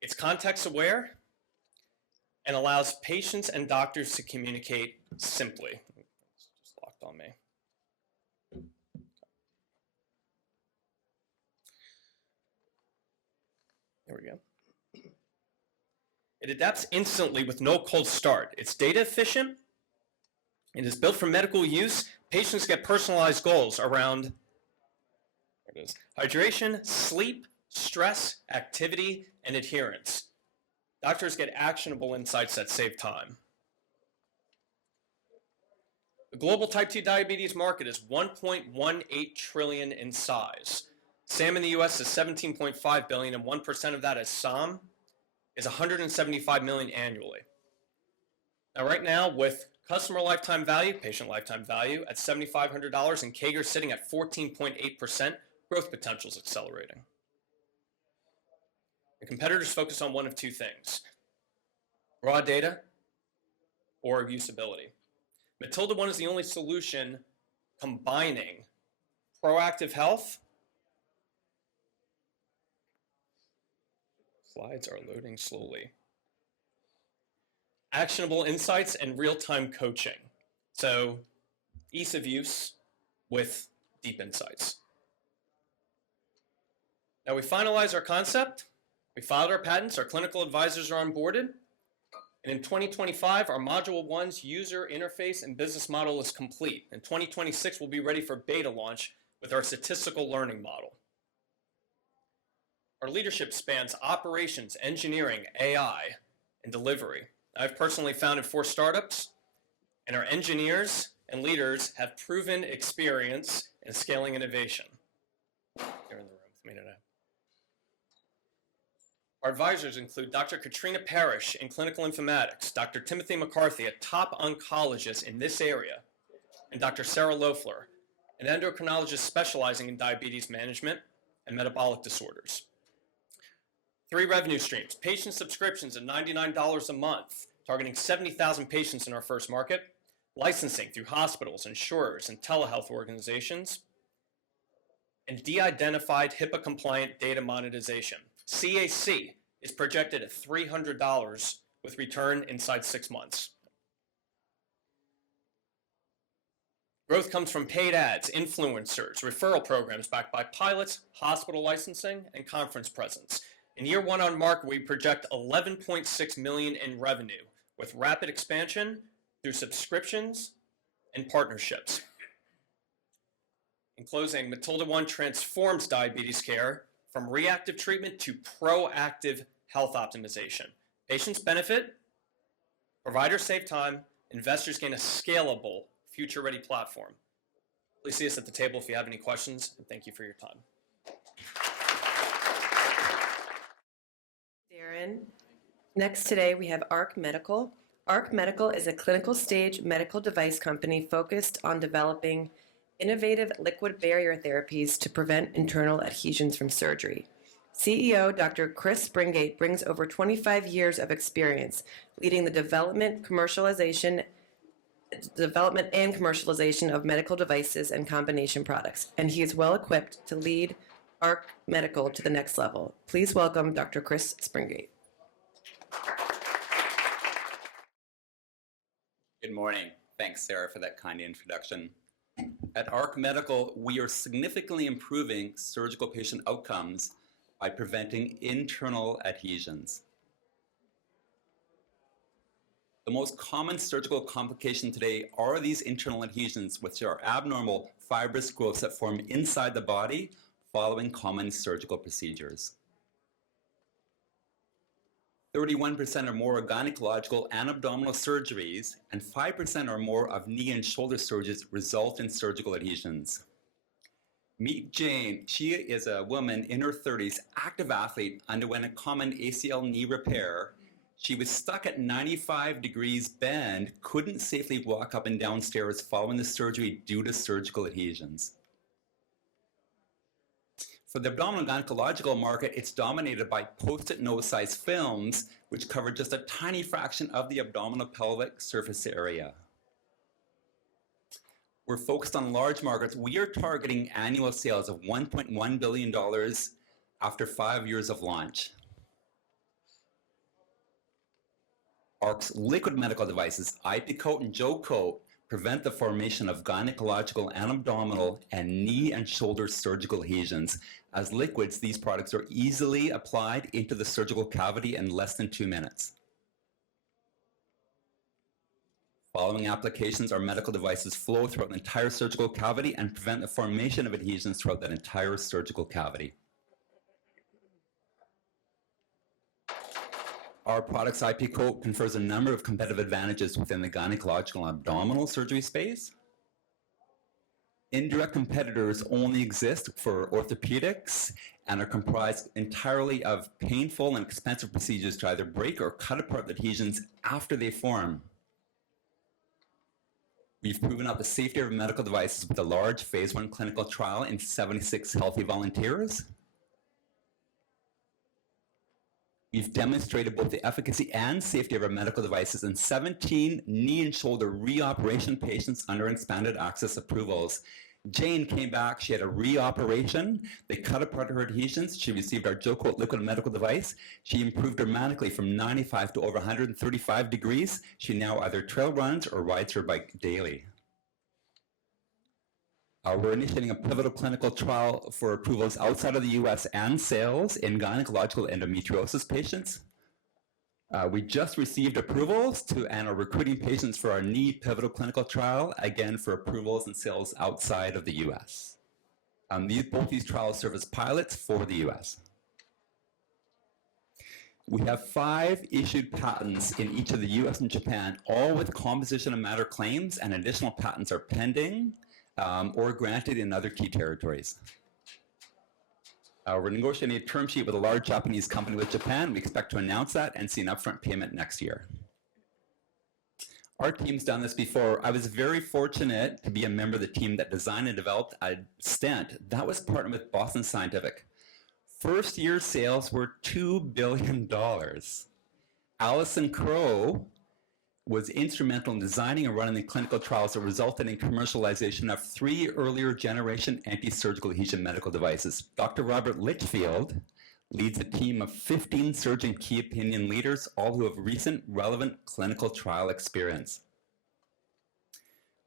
it's context aware, and allows patients and doctors to communicate simply. It's just locked on me. There we go. It adapts instantly with no cold start. It's data efficient. It is built for medical use. Patients get personalized goals around there it is, hydration, sleep, stress, activity, and adherence. Doctors get actionable insights that save time. The global type 2 diabetes market is 1.18 trillion in size. SAM in the US is 17.5 billion, and 1% of that is SOM, is 175 million annually. Now, right now, with customer lifetime value, patient lifetime value at $7,500 and CAGR sitting at 14.8%, growth potential is accelerating. The competitors focus on one of two things: raw data or usability. Matilda One is the only solution combining proactive health. Slides are loading slowly. Actionable insights and real-time coaching. So ease of use with deep insights. Now we finalized our concept. We filed our patents, our clinical advisors are onboarded, and in 2025, our Module 1's user interface and business model is complete. In 2026, we'll be ready for beta launch with our statistical learning model. Our leadership spans operations, engineering, AI, and delivery. I've personally founded 4 startups, and our engineers and leaders have proven experience in scaling innovation. They're in the room with me today. Our advisors include Dr. Katrina Parrish in clinical informatics, Dr. Timothy McCarthy, a top oncologist in this area, and Dr. Sarah Loeffler, an endocrinologist specializing in diabetes management and metabolic disorders. 3 revenue streams: patient subscriptions at $99 a month, targeting 70,000 patients in our first market, licensing through hospitals, insurers, and telehealth organizations, and de-identified HIPAA-compliant data monetization. CAC is projected at $300 with return inside 6 months. Growth comes from paid ads, influencers, referral programs backed by pilots, hospital licensing, and conference presence. In year 1 on market, we project 11.6 million in revenue, with rapid expansion through subscriptions and partnerships. In closing, Matilda One transforms diabetes care from reactive treatment to proactive health optimization. Patients benefit, providers save time, investors gain a scalable, future-ready platform. Please see us at the table if you have any questions, and thank you for your time. Darren. Next today we have ARC Medical. ARC Medical is a clinical stage medical device company focused on developing innovative liquid barrier therapies to prevent internal adhesions from surgery. CEO Dr. Chris Springate brings over 25 years of experience leading the development and commercialization of medical devices and combination products, and he is well equipped to lead ARC Medical to the next level. Please welcome Dr. Chris Springate. Good morning. Thanks, Sarah, for that kind introduction. At ARC Medical, we are significantly improving surgical patient outcomes by preventing internal adhesions. The most common surgical complication today are these internal adhesions, which are abnormal fibrous growths that form inside the body following common surgical procedures. 31% or more of gynecological and abdominal surgeries and 5% or more of knee and shoulder surgeries result in surgical adhesions. Meet Jane. She is a woman in her 30s, active athlete, underwent a common ACL knee repair. She was stuck at 95 degrees bend, couldn't safely walk up and down stairs following the surgery due to surgical adhesions. For the abdominal gynecological market, it's dominated by post-it note-sized films, which cover just a tiny fraction of the abdominal pelvic surface area. We're focused on large markets. We are targeting annual sales of $1.1 billion after 5 years of launch. ARC's liquid medical devices, IP Coat and Joe Coat, prevent the formation of gynecological and abdominal and knee and shoulder surgical adhesions. As liquids, these products are easily applied into the surgical cavity in less than 2 minutes. Following applications, our medical devices flow throughout the entire surgical cavity and prevent the formation of adhesions throughout that entire surgical cavity. Our product's IP Coat confers a number of competitive advantages within the gynecological and abdominal surgery space. Indirect competitors only exist for orthopedics and are comprised entirely of painful and expensive procedures to either break or cut apart the adhesions after they form. We've proven out the safety of medical devices with a large phase 1 clinical trial in 76 healthy volunteers. We've demonstrated both the efficacy and safety of our medical devices in 17 knee and shoulder reoperation patients under expanded access approvals. Jane came back, she had a reoperation, they cut apart her adhesions, she received our Joe Coat liquid medical device, she improved dramatically from 95 to over 135 degrees. She now either trail runs or rides her bike daily. We're initiating a pivotal clinical trial for approvals outside of the US and sales in gynecological endometriosis patients. We just received approvals and are recruiting patients for our knee pivotal clinical trial, again for approvals and sales outside of the US. Both these trials serve as pilots for the US. We have 5 issued patents in each of the US and Japan, all with composition of matter claims, and additional patents are pending or granted in other key territories. We're negotiating a term sheet with a large Japanese company with Japan. We expect to announce that and see an upfront payment next year. Our team's done this before. I was very fortunate to be a member of the team that designed and developed a stent that was partnered with Boston Scientific. First year sales were $2 billion. Allison Crowe was instrumental in designing and running the clinical trials that resulted in commercialization of 3 earlier generation anti-surgical adhesion medical devices. Dr. Robert Litchfield leads a team of 15 surgeon key opinion leaders, all who have recent relevant clinical trial experience.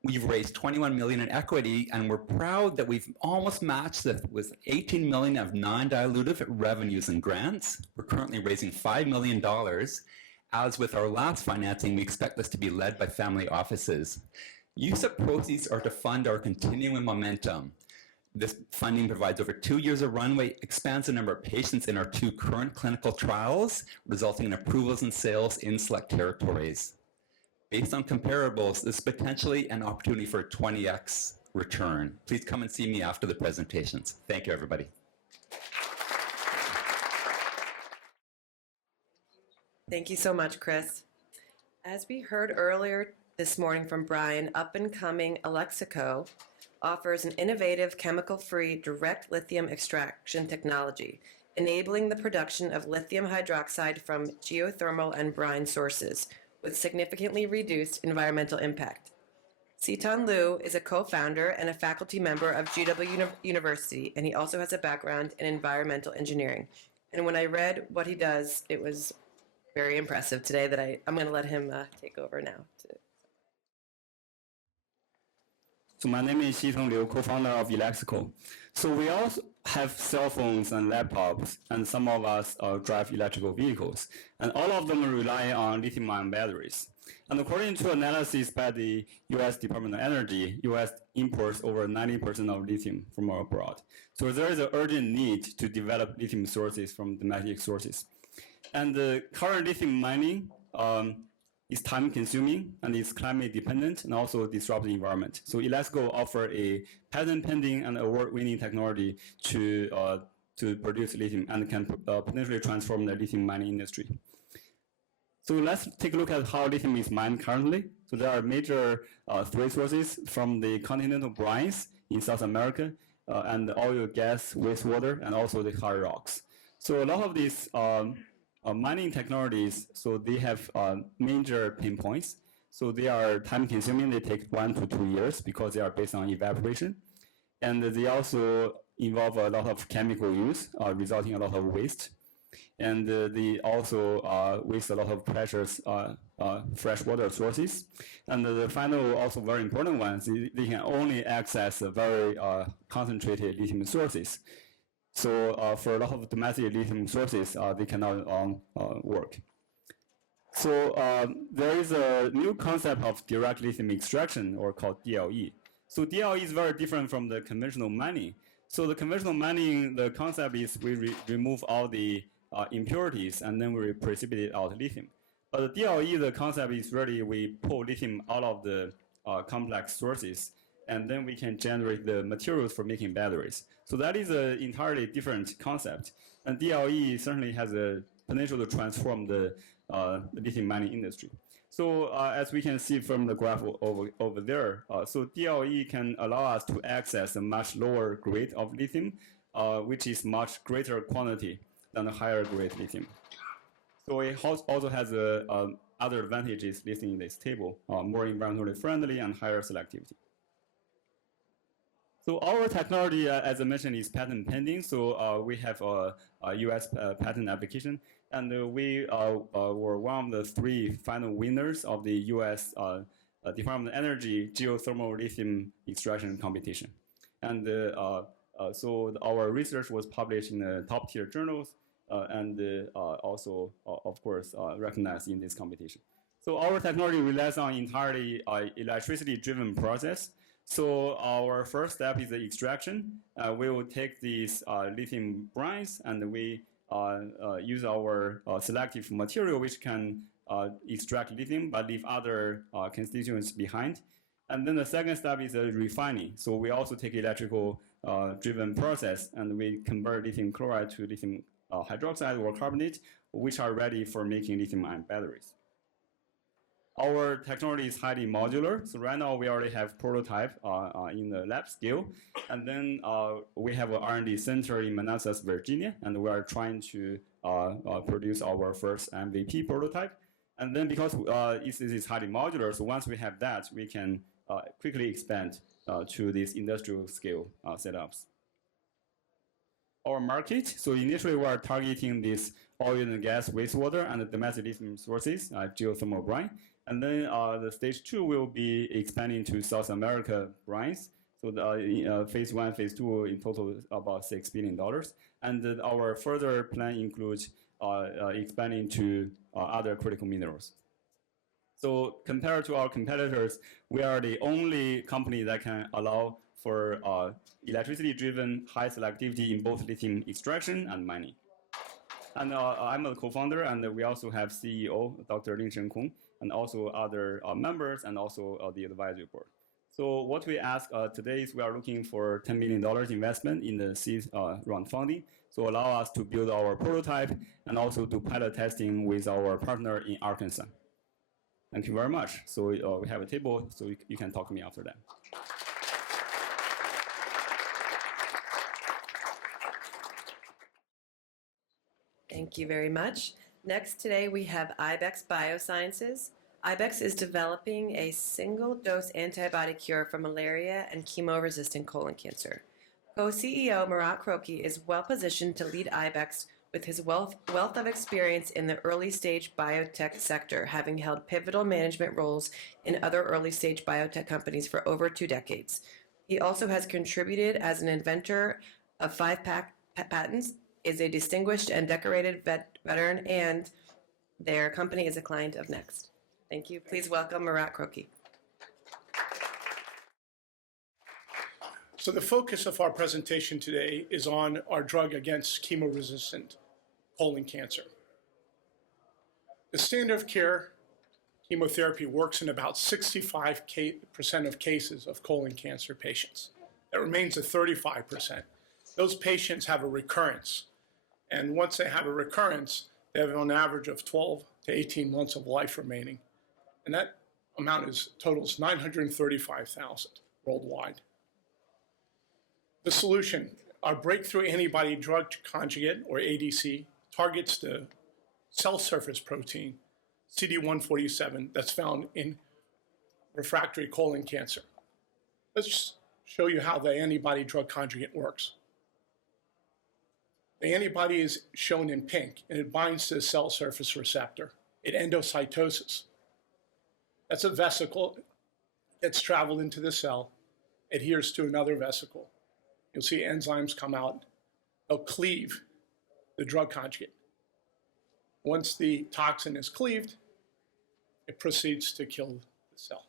We've raised $21 million in equity, and we're proud that we've almost matched it with $18 million of non-dilutive revenues and grants. We're currently raising $5 million. As with our last financing, we expect this to be led by family offices. Use of proceeds are to fund our continuing momentum. This funding provides over 2 years of runway, expands the number of patients in our 2 current clinical trials, resulting in approvals and sales in select territories. Based on comparables, this is potentially an opportunity for a 20x return. Please come and see me after the presentations. Thank you, everybody. Thank you so much, Chris. As we heard earlier this morning from Brian, up-and-coming Alexico offers an innovative chemical-free direct lithium extraction technology, enabling the production of lithium hydroxide from geothermal and brine sources with significantly reduced environmental impact. Sitan Liu is a co-founder and a faculty member of GW University, and he also has a background in environmental engineering. And when I read what he does, it was very impressive today that I'm going to let him take over now. So my name is Xitong Liu, co-founder of Alexico. So we also have cell phones and laptops, and some of us drive electrical vehicles, and all of them rely on lithium-ion batteries. And according to analysis by the U.S. Department of Energy, U.S. imports over 90% of lithium from abroad. So there is an urgent need to develop lithium sources from domestic sources. And the current lithium mining is time-consuming and is climate-dependent and also disrupt the environment. So Elasco offer a patent-pending and award-winning technology to produce lithium and can potentially transform the lithium mining industry. So let's take a look at how lithium is mined currently. So there are major three sources from the continental brines in South America and the oil, gas, wastewater, and also the hard rocks. So a lot of these mining technologies, so they have major pain points. So they are time consuming, they take 1 to 2 years because they are based on evaporation. And they also involve a lot of chemical use, resulting in a lot of waste. And they also waste a lot of precious freshwater sources. And the final, also very important one, they can only access very concentrated lithium sources. So for a lot of domestic lithium sources, they cannot work. So there is a new concept of direct lithium extraction, or called DLE. So DLE is very different from the conventional mining. So the conventional mining, the concept is we remove all the impurities and then we precipitate out lithium. But the DLE, the concept is really we pull lithium out of the complex sources, and then we can generate the materials for making batteries. So that is an entirely different concept. And DLE certainly has a potential to transform the lithium mining industry. So as we can see from the graph over there, so DLE can allow us to access a much lower grade of lithium, which is much greater quantity than the higher grade lithium. So it also has other advantages listed in this table, more environmentally friendly and higher selectivity. So our technology, as I mentioned, is patent pending. So we have a US patent application, and we were one of the 3 final winners of the US Department of Energy geothermal lithium extraction competition. And so our research was published in the top tier journals and also, of course, recognized in this competition. So our technology relies on entirely electricity-driven process. So our first step is the extraction. We will take these lithium brines and we use our selective material which can extract lithium but leave other constituents behind. And then the second step is the refining. So we also take electrical driven process and we convert lithium chloride to lithium hydroxide or carbonate, which are ready for making lithium-ion batteries. Our technology is highly modular. So right now we already have prototype in the lab scale. And then we have an R&D center in Manassas, Virginia, and we are trying to produce our first MVP prototype. And then because this is highly modular, so once we have that, we can quickly expand to these industrial scale setups. Our market, so initially we are targeting this oil and gas, wastewater, and the domestic lithium sources, geothermal brine. And then the stage 2 will be expanding to South America brines. So the phase 1, phase 2 in total about $6 billion. And our further plan includes expanding to other critical minerals. So compared to our competitors, we are the only company that can allow for electricity-driven high selectivity in both lithium extraction and mining. And I'm a co-founder, and we also have CEO, Dr. Lin-Shen Kong, and also other members, and also the advisory board. So what we ask today is we are looking for $10 million investment in the seed round funding, so allow us to build our prototype and also do pilot testing with our partner in Arkansas. Thank you very much. So we have a table, so you can talk to me after that. Thank you very much. Next today we have Ibex Biosciences. Ibex is developing a single-dose antibody cure for malaria and chemo-resistant colon cancer. Co-CEO Murat Kroki is well-positioned to lead Ibex with his wealth of experience in the early-stage biotech sector, having held pivotal management roles in other early-stage biotech companies for over 2 decades. He also has contributed as an inventor of 5 patents, is a distinguished and decorated veteran, and their company is a client of Next. Thank you. Please welcome Marat Croki. So the focus of our presentation today is on our drug against chemo-resistant colon cancer. The standard of care chemotherapy works in about 65% of cases of colon cancer patients. That remains at 35%. Those patients have a recurrence. And once they have a recurrence, they have an average of 12 to 18 months of life remaining. And that amount totals 935,000 worldwide. The solution, our breakthrough antibody drug conjugate, or ADC, targets the cell surface protein, CD147, that's found in refractory colon cancer. Let's show you how the antibody drug conjugate works. The antibody is shown in pink, and it binds to the cell surface receptor. It endocytoses. That's a vesicle that's traveled into the cell, adheres to another vesicle. You'll see enzymes come out. They'll cleave the drug conjugate. Once the toxin is cleaved, it proceeds to kill the cell.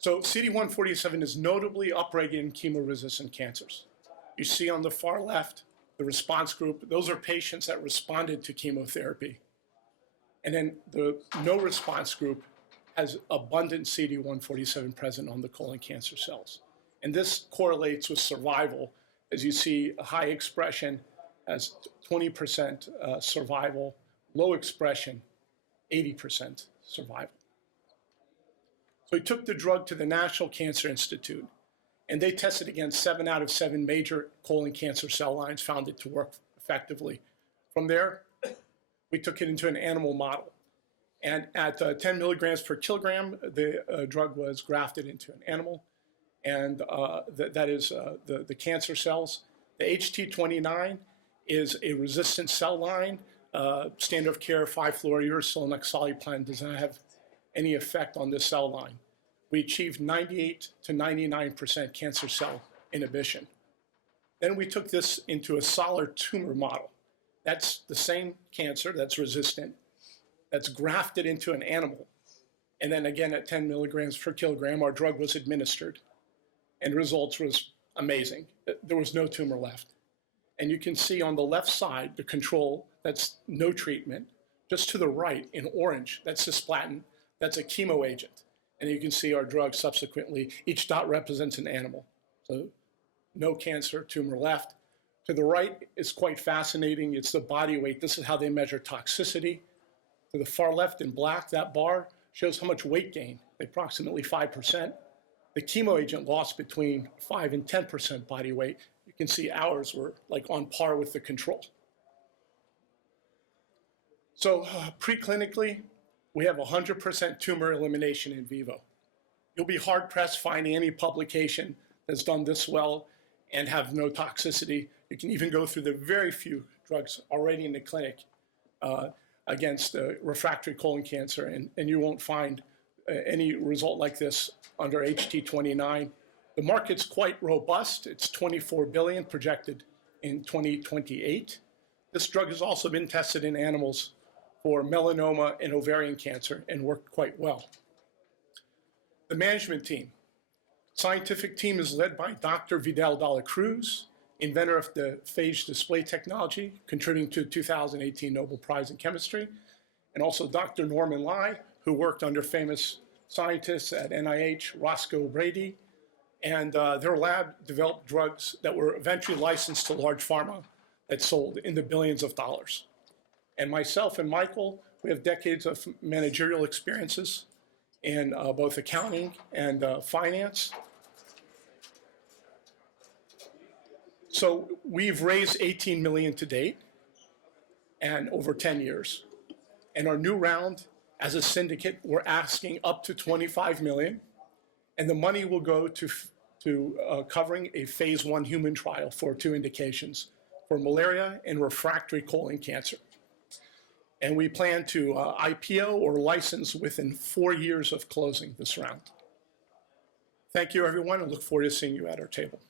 So CD147 is notably upregulated in chemo-resistant cancers. You see on the far left, the response group. Those are patients that responded to chemotherapy. And then the no response group has abundant CD147 present on the colon cancer cells. And this correlates with survival, as you see a high expression as 20% survival, low expression, 80% survival. So we took the drug to the National Cancer Institute, and they tested against 7 out of 7 major colon cancer cell lines, found it to work effectively. From there, we took it into an animal model. And at 10 milligrams per kilogram, the drug was grafted into an animal. And that is the cancer cells. The HT29 is a resistant cell line. Standard of care 5-fluorouracil oxaliplatin does not have any effect on this cell line. We achieved 98 to 99% cancer cell inhibition. Then we took this into a solid tumor model. That's the same cancer that's resistant, that's grafted into an animal. And then again at 10 milligrams per kilogram, our drug was administered. And results was amazing. There was no tumor left. And you can see on the left side, the control, that's no treatment. Just to the right, in orange, that's cisplatin. That's a chemo agent. And you can see our drug subsequently. Each dot represents an animal. So no cancer, tumor left. To the right is quite fascinating. It's the body weight. This is how they measure toxicity. To the far left in black, that bar shows how much weight gain, approximately 5%. The chemo agent lost between 5 and 10% body weight. You can see ours were like on par with the control. So preclinically, we have 100% tumor elimination in vivo. You'll be hard pressed finding any publication that's done this well and have no toxicity. You can even go through the very few drugs already in the clinic against refractory colon cancer, and you won't find any result like this under HT29. The market's quite robust. It's $24 billion projected in 2028. This drug has also been tested in animals for melanoma and ovarian cancer and worked quite well. The management team. Scientific team is led by Dr. Vidal Dela Cruz, inventor of the phage display technology, contributing to the 2018 Nobel Prize in Chemistry, and also Dr. Norman Lai, who worked under famous scientists at NIH, Roscoe Brady, and their lab developed drugs that were eventually licensed to large pharma that sold in the billions of dollars. And myself and Michael, we have decades of managerial experiences in both accounting and finance. So we've raised 18 million to date and over 10 years. And our new round, as a syndicate, we're asking up to 25 million. And the money will go to covering a phase 1 human trial for 2 indications, for malaria and refractory colon cancer. And we plan to IPO or license within 4 years of closing this round. Thank you, everyone, and look forward to seeing you at our table.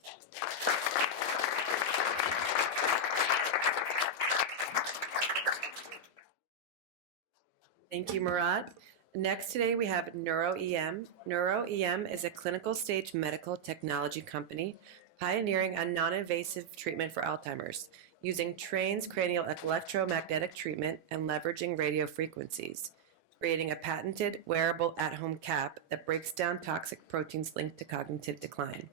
Thank you, Murat. Next today we have NeuroEM. NeuroEM is a clinical stage medical technology company pioneering a non-invasive treatment for Alzheimer's using transcranial electromagnetic treatment and leveraging radio frequencies, creating a patented wearable at-home cap that breaks down toxic proteins linked to cognitive decline.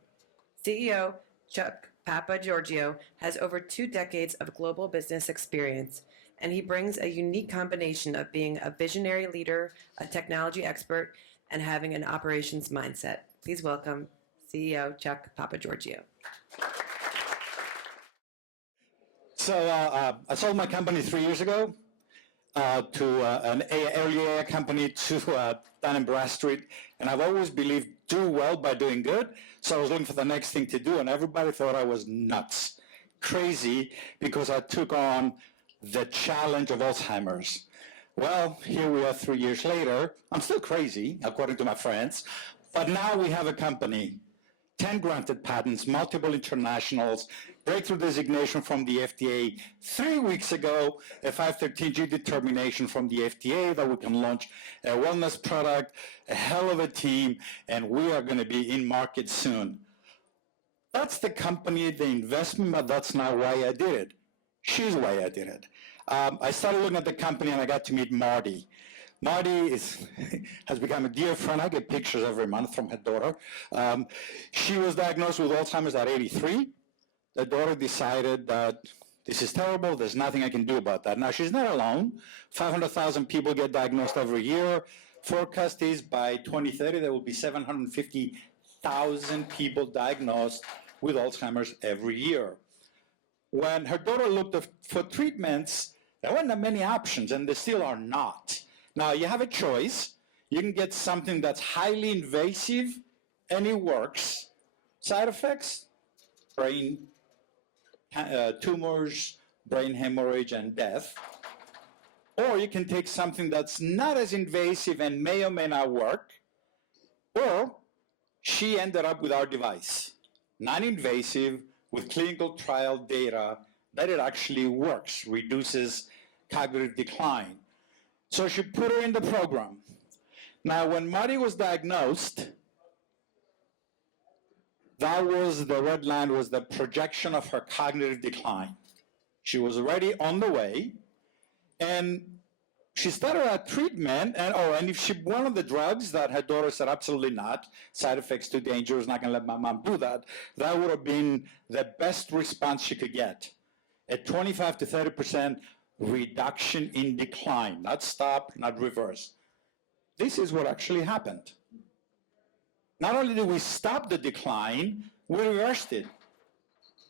CEO Chuck Papageorgiou has over 2 decades of global business experience, and he brings a unique combination of being a visionary leader, a technology expert, and having an operations mindset. Please welcome CEO Chuck Papageorgiou. So I sold my company 3 years ago to an early AI company to Dun & Bradstreet, and I've always believed do well by doing good. So I was looking for the next thing to do, and everybody thought I was nuts, crazy, because I took on the challenge of Alzheimer's. Well, here we are 3 years later. I'm still crazy, according to my friends, but now we have a company, 10 granted patents, multiple internationals, breakthrough designation from the FDA. 3 weeks ago, a 513G determination from the FDA that we can launch a wellness product, a hell of a team, and we are going to be in market soon. That's the company, the investment, but that's not why I did it. She's why I did it. I started looking at the company and I got to meet Marty. Marty has become a dear friend. I get pictures every month from her daughter. She was diagnosed with Alzheimer's at 83. The daughter decided that this is terrible. There's nothing I can do about that. Now, she's not alone. 500,000 people get diagnosed every year. Forecast is by 2030, there will be 750,000 people diagnosed with Alzheimer's every year. When her daughter looked for treatments, there weren't many options, and there still are not. Now, you have a choice. You can get something that's highly invasive, and it works. Side effects, brain tumors, brain hemorrhage, and death. Or you can take something that's not as invasive and may or may not work. Or she ended up with our device, non-invasive, with clinical trial data that it actually works, reduces cognitive decline. So she put her in the program. Now, when Marty was diagnosed, that was the red line, was the projection of her cognitive decline. She was already on the way, and she started her treatment, and if she one of the drugs that her daughter said absolutely not, side effects too dangerous, not gonna let my mom do that, that would have been the best response she could get. A 25 to 30% reduction in decline, not stop, not reverse. This is what actually happened. Not only did we stop the decline, we reversed it.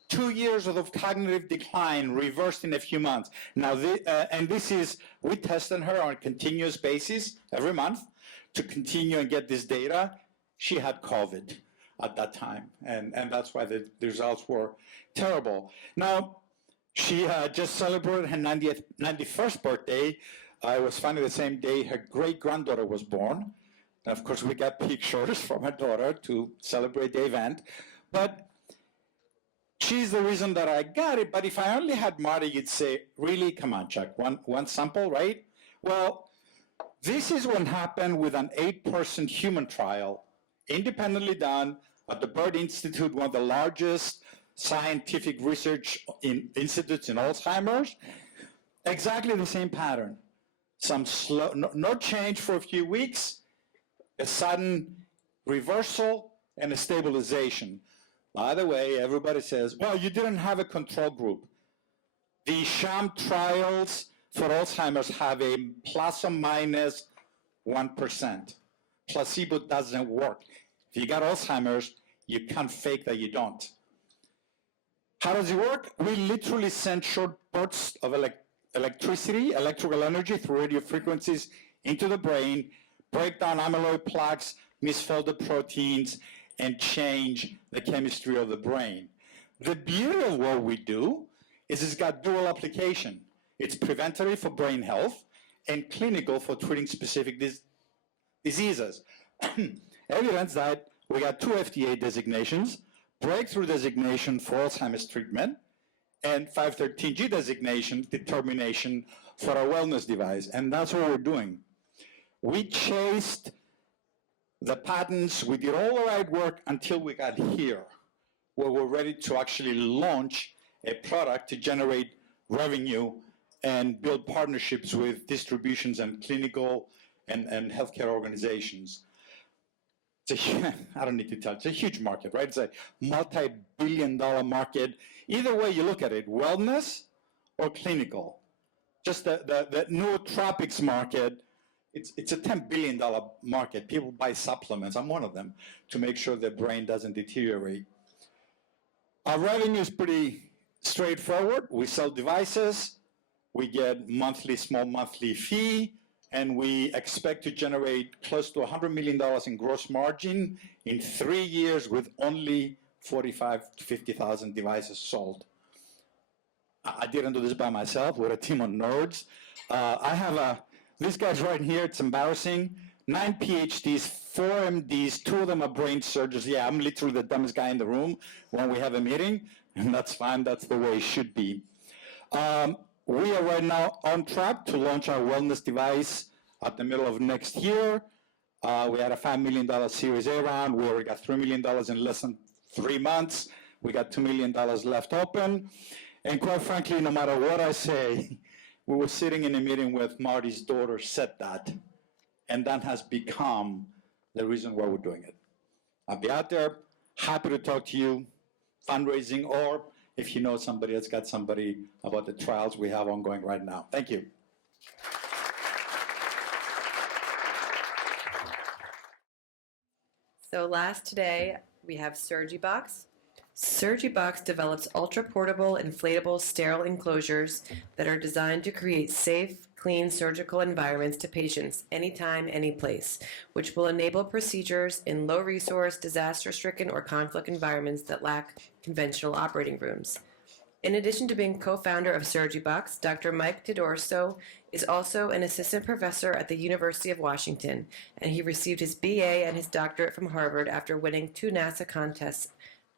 2 years of cognitive decline reversed in a few months. Now, we tested her on a continuous basis every month to continue and get this data. She had COVID at that time, and that's why the results were terrible. Now, she just celebrated her 91st birthday. I was funny, the same day her great-granddaughter was born. And of course, we got pictures from her daughter to celebrate the event. But she's the reason that I got it. But if I only had Marty, you'd say, really? Come on, Chuck, one sample, right? Well, this is what happened with an 8-person human trial, independently done at the Bird Institute, one of the largest scientific research institutes in Alzheimer's. Exactly the same pattern. Some slow, no change for a few weeks, a sudden reversal, and a stabilization. By the way, everybody says, well, you didn't have a control group. The sham trials for Alzheimer's have a plus or minus 1%. Placebo doesn't work. If you got Alzheimer's, you can't fake that you don't. How does it work? We literally send short bursts of electricity, electrical energy through radio frequencies into the brain, break down amyloid plaques, misfolded proteins, and change the chemistry of the brain. The beauty of what we do is it's got dual application. It's preventative for brain health and clinical for treating specific diseases. Evidence that We got 2 FDA designations, breakthrough designation for Alzheimer's treatment, and 513G designation determination for a wellness device. And that's what we're doing. We chased the patents, we did all the right work until we got here, where we're ready to actually launch a product to generate revenue and build partnerships with distributions and clinical and healthcare organizations. I don't need to tell, it's a huge market, right? It's a multi-billion-dollar market. Either way you look at it, wellness or clinical. Just the nootropics market, it's a $10 billion market. People buy supplements, I'm one of them, to make sure their brain doesn't deteriorate. Our revenue is pretty straightforward. We sell devices, we get small monthly fee, and we expect to generate close to $100 million in gross margin in 3 years with only 45 to 50,000 devices sold. I didn't do this by myself. We're a team of nerds. I have these guys right here, it's embarrassing. 9 PhDs, 4 MDs, 2 of them are brain surgeons. Yeah, I'm literally the dumbest guy in the room when we have a meeting, and that's fine, that's the way it should be. We are right now on track to launch our wellness device at the middle of next year. We had a $5 million Series A round. We already got $3 million in less than 3 months. We got $2 million left open. And quite frankly, no matter what I say, we were sitting in a meeting with Marty's daughter said that, and that has become the reason why we're doing it. I'll be out there, happy to talk to you, fundraising, or if you know somebody that's got somebody about the trials we have ongoing right now. Thank you. So last today, we have SurgiBox. SurgiBox develops ultra-portable, inflatable, sterile enclosures that are designed to create safe, clean surgical environments to patients anytime, any place, which will enable procedures in low-resource, disaster-stricken, or conflict environments that lack conventional operating rooms. In addition to being co-founder of SurgiBox, Dr. Mike DiDorso is also an assistant professor at the University of Washington, and he received his BA and his doctorate from Harvard after winning 2 NASA contests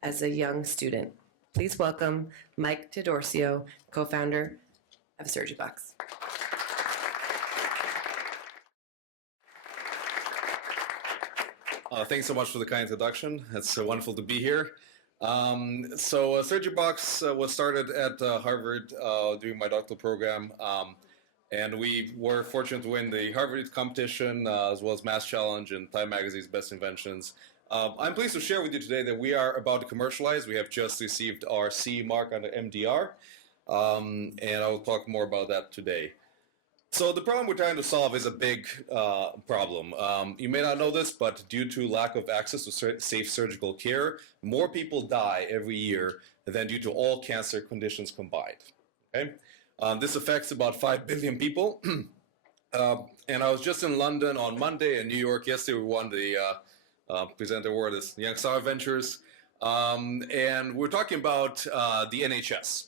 as a young student. Please welcome Mike DiDorso, co-founder of SurgiBox. Thanks so much for the kind introduction. It's wonderful to be here. SurgiBox was started at Harvard during my doctoral program, and we were fortunate to win the Harvard competition as well as Mass Challenge and Time Magazine's Best Inventions. I'm pleased to share with you today that we are about to commercialize. We have just received our CE mark under MDR, and I'll talk more about that today. So the problem we're trying to solve is a big problem. You may not know this, but due to lack of access to safe surgical care, more people die every year than due to all cancer conditions combined. Okay? This affects about 5 billion people. And I was just in London on Monday and New York yesterday. We won the presenter award as Young Star Ventures. And we're talking about the NHS.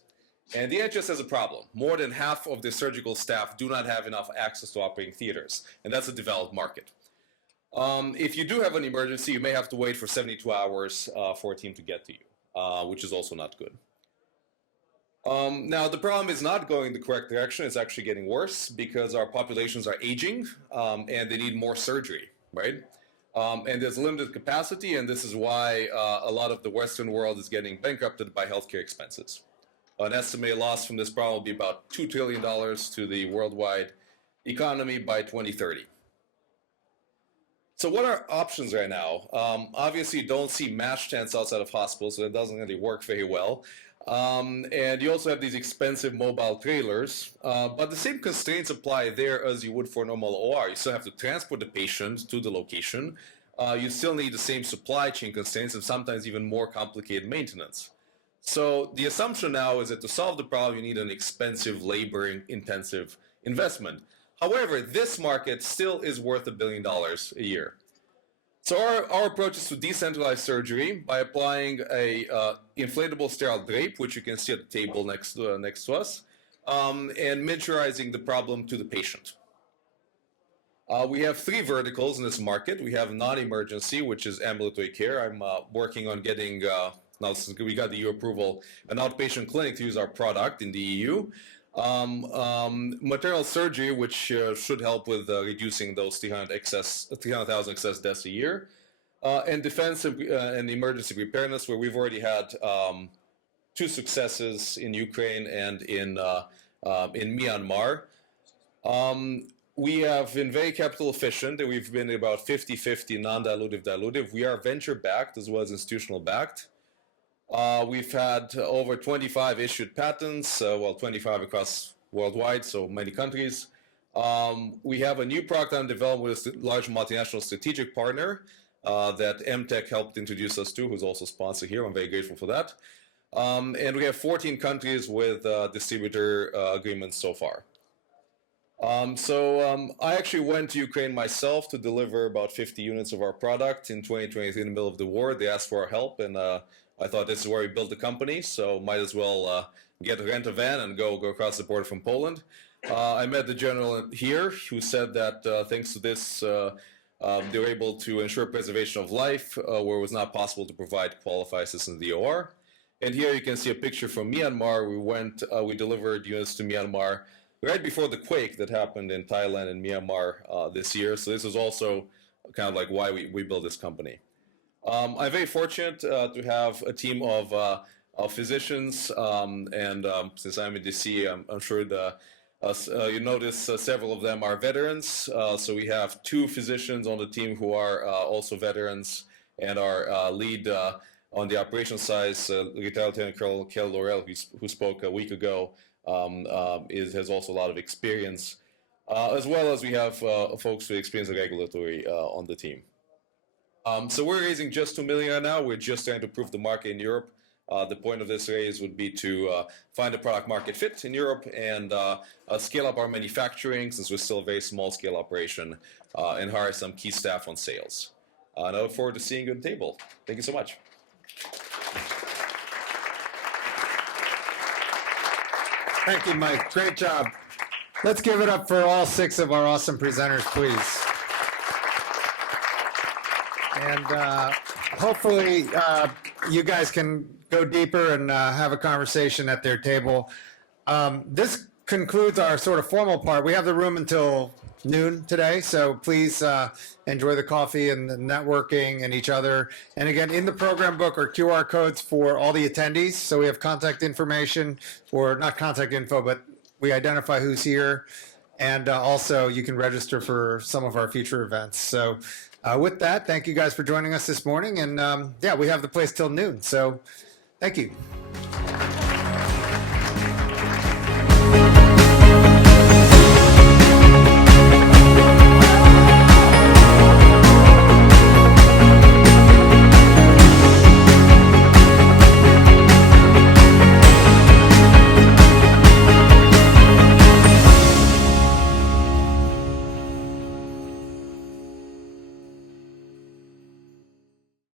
And the NHS has a problem. More than half of the surgical staff do not have enough access to operating theaters, and that's a developed market. If you do have an emergency, you may have to wait for 72 hours for a team to get to you, which is also not good. Now, the problem is not going the correct direction. It's actually getting worse because our populations are aging, and they need more surgery, right? And there's limited capacity, and this is why a lot of the Western world is getting bankrupted by healthcare expenses. An estimated loss from this problem will be about $2 trillion to the worldwide economy by 2030. So what are options right now? Obviously, you don't see MASH tents outside of hospitals, so it doesn't really work very well. And you also have these expensive mobile trailers, but the same constraints apply there as you would for a normal OR. You still have to transport the patient to the location. You still need the same supply chain constraints and sometimes even more complicated maintenance. So the assumption now is that to solve the problem, you need an expensive, labor-intensive investment. However, this market still is worth $1 billion a year. So our approach is to decentralize surgery by applying a inflatable sterile drape, which you can see at the table next to us, and miniaturizing the problem to the patient. We have 3 verticals in this market. We have non-emergency, which is ambulatory care. I'm working on getting, now since we got the EU approval, an outpatient clinic to use our product in the EU. Maternal surgery, which should help with reducing those 300,000 excess deaths a year. And defense and emergency preparedness, where we've already had 2 successes in Ukraine and in Myanmar. We have been very capital efficient, and we've been about 50-50 non-dilutive dilutive. We are venture backed as well as institutional backed. We've had over 25 issued patents, 25 across worldwide, so many countries. We have a new product under development with a large multinational strategic partner that MTech helped introduce us to, who's also a sponsor here. I'm very grateful for that. And we have 14 countries with distributor agreements so far. I actually went to Ukraine myself to deliver about 50 units of our product in 2023 in the middle of the war. They asked for our help, and I thought this is where we built the company, so might as well rent a van and go across the border from Poland. I met the general here who said that thanks to this, they were able to ensure preservation of life where it was not possible to provide qualified assistance in the OR. And here you can see a picture from Myanmar. We delivered units to Myanmar right before the quake that happened in Thailand and Myanmar this year. So this is also kind of like why we built this company. I'm very fortunate to have a team of physicians, and since I'm in DC, I'm sure you notice several of them are veterans. So we have 2 physicians on the team who are also veterans, and our lead on the operations side, Retired Lieutenant Colonel Kel Laurel, who spoke a week ago, has also a lot of experience, as well as we have folks with experience in regulatory on the team. So we're raising just $2 million right now. We're just trying to prove the market in Europe. The point of this raise would be to find a product market fit in Europe and scale up our manufacturing, since we're still a very small scale operation, and hire some key staff on sales. And I look forward to seeing you at the table. Thank you so much. Thank you, Mike. Great job. Let's give it up for all 6 of our awesome presenters, please. And hopefully you guys can go deeper and have a conversation at their table. This concludes our sort of formal part. We have the room until noon today, so please enjoy the coffee and the networking and each other. And again, in the program book are QR codes for all the attendees. So we have contact information, or not contact info, but we identify who's here. And also you can register for some of our future events. So with that, thank you guys for joining us this morning. And yeah, we have the place till noon. So thank you.